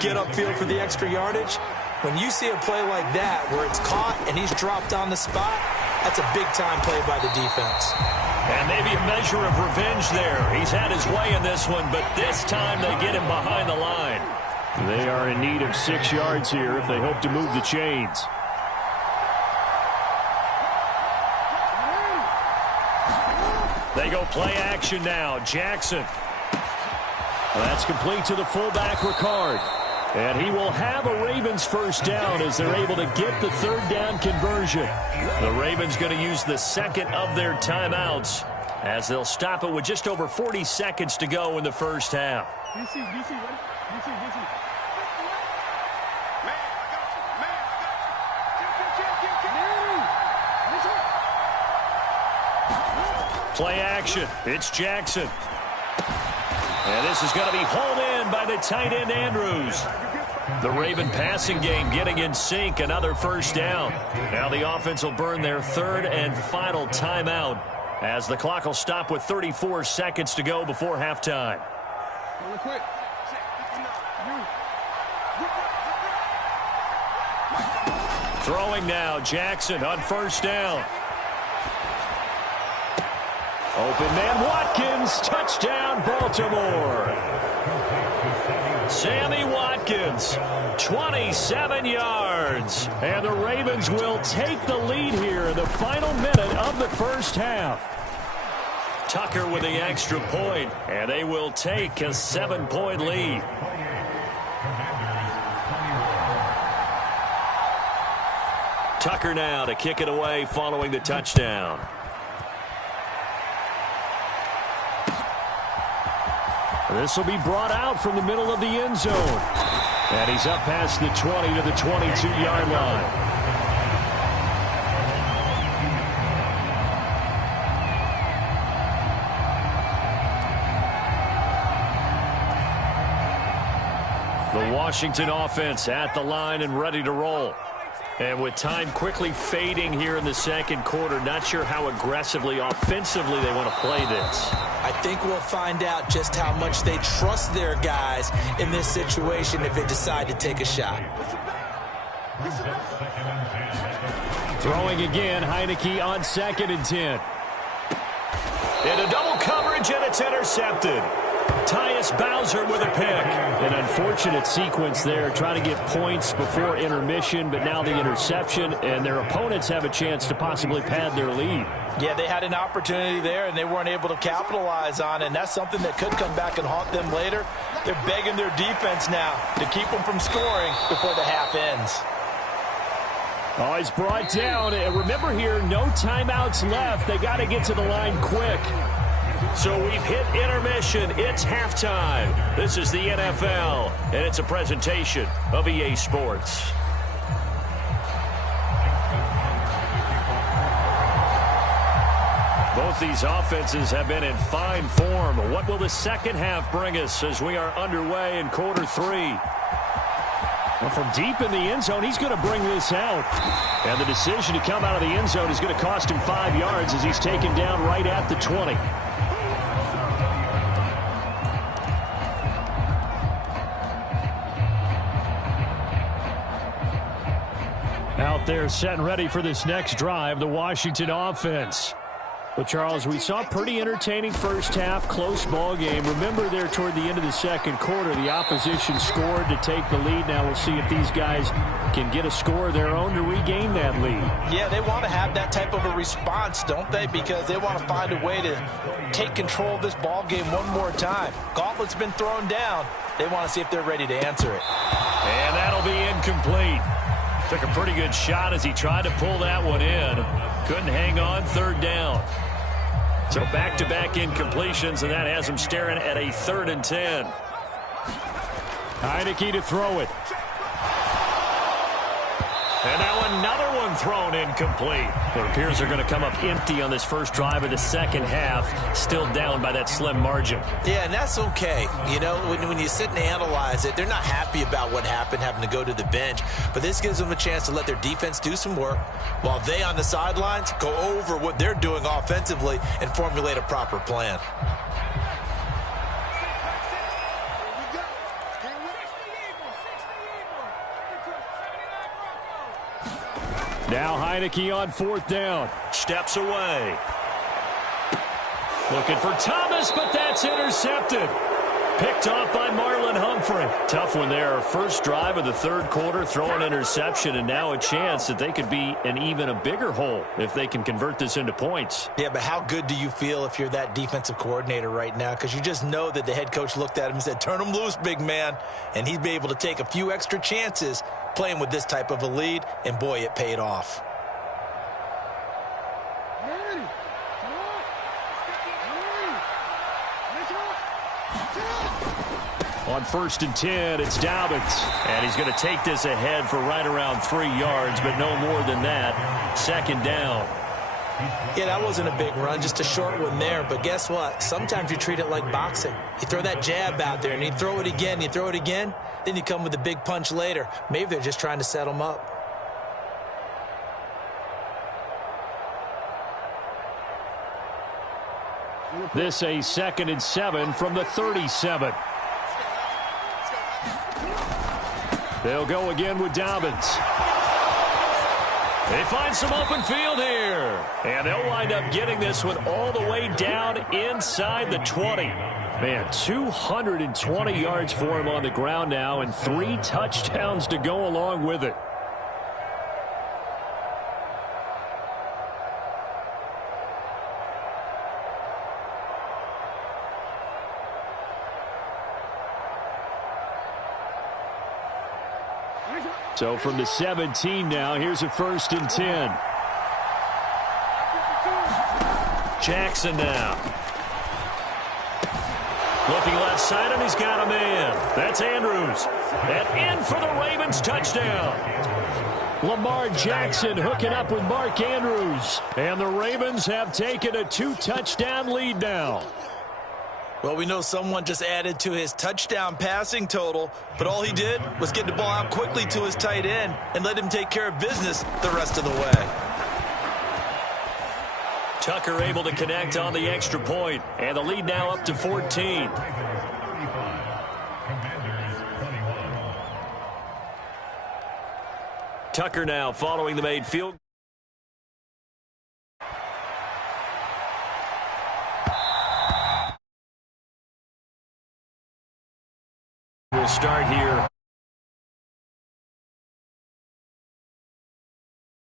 get upfield for the extra yardage, when you see a play like that where it's caught and he's dropped on the spot, That's a big-time play by the defense. And maybe a measure of revenge there. He's had his way in this one, but this time they get him behind the line. They are in need of 6 yards here if they hope to move the chains. They go play action now. Jackson. That's complete to the fullback, Ricard. And he will have a Ravens first down as they're able to get the third down conversion. The Ravens going to use the second of their timeouts as they'll stop it with just over 40 seconds to go in the first half. DC, ready? DC. Play action. It's Jackson. And this is going to be hauled in by the tight end, Andrews. The Raven passing game getting in sync. Another first down. Now the offense will burn their third and final timeout as the clock will stop with 34 seconds to go before halftime. Throwing now, Jackson on first down. Open man Watkins, touchdown Baltimore. Sammy Watkins, 27 yards. And the Ravens will take the lead here in the final minute of the first half. Tucker with the extra point, and they will take a 7-point lead. Tucker now to kick it away following the touchdown. This will be brought out from the middle of the end zone. And he's up past the 20 to the 22-yard line. The Washington offense at the line and ready to roll. And with time quickly fading here in the second quarter, not sure how aggressively, offensively they want to play this. I think we'll find out just how much they trust their guys in this situation if they decide to take a shot. Throwing again, Heineke on 2nd and 10. Into double coverage, and it's intercepted. Tyus Bowser with a pick. An unfortunate sequence there, trying to get points before intermission, but now the interception, and their opponents have a chance to possibly pad their lead. Yeah, they had an opportunity there, and they weren't able to capitalize on it, and that's something that could come back and haunt them later. They're begging their defense now to keep them from scoring before the half ends. Oh, he's brought down. And remember here, no timeouts left. They got to get to the line quick. So we've hit intermission. It's halftime. This is the NFL, and it's a presentation of EA Sports. Both these offenses have been in fine form. What will the second half bring us as we are underway in quarter 3? Well, from deep in the end zone, he's going to bring this out. And the decision to come out of the end zone is going to cost him 5 yards as he's taken down right at the 20. Out there set and ready for this next drive, the Washington offense. But, Charles, we saw a pretty entertaining first half, close ball game. Remember there toward the end of the second quarter, the opposition scored to take the lead. Now we'll see if these guys can get a score of their own to regain that lead. Yeah, they want to have that type of a response, don't they? Because they want to find a way to take control of this ball game one more time. Gauntlet's been thrown down. They want to see if they're ready to answer it. And that'll be incomplete. Took a pretty good shot as he tried to pull that one in. Couldn't hang on, third down. So back-to-back incompletions, and that has him staring at a 3rd and 10. Heineke to throw it. And now another one thrown incomplete. It appears they're going to come up empty on this first drive of the second half, still down by that slim margin. Yeah, and that's okay. You know, when you sit and analyze it, they're not happy about what happened, having to go to the bench. But this gives them a chance to let their defense do some work while they on the sidelines go over what they're doing offensively and formulate a proper plan. Now Heineke on 4th down. Steps away. Looking for Thomas, but that's intercepted. Picked off by Marlon Humphrey. Tough one there. First drive of the 3rd quarter, throwing interception, and now a chance that they could be in even a bigger hole if they can convert this into points. Yeah, but how good do you feel if you're that defensive coordinator right now? Because you just know that the head coach looked at him and said, turn him loose, big man. And he'd be able to take a few extra chances playing with this type of a lead, and boy, it paid off. On 1st and 10, it's Dobbins. And he's going to take this ahead for right around 3 yards, but no more than that. 2nd down. Yeah, that wasn't a big run, just a short one there. But guess what? Sometimes you treat it like boxing. You throw that jab out there, and you throw it again, you throw it again, then you come with a big punch later. Maybe they're just trying to set him up. This a 2nd and 7 from the 37. They'll go again with Dobbins. They find some open field here. And they'll wind up getting this one all the way down inside the 20. Man, 220 yards for him on the ground now and 3 touchdowns to go along with it. So from the 17 now, here's a 1st and 10. Jackson now. Looking left side, and he's got a man. That's Andrews. And in for the Ravens touchdown. Lamar Jackson hooking up with Mark Andrews. And the Ravens have taken a 2-touchdown lead now. Well, we know someone just added to his touchdown passing total, but all he did was get the ball out quickly to his tight end and let him take care of business the rest of the way. Tucker able to connect on the extra point, and the lead now up to 14. Tucker now following the made field. We'll start here.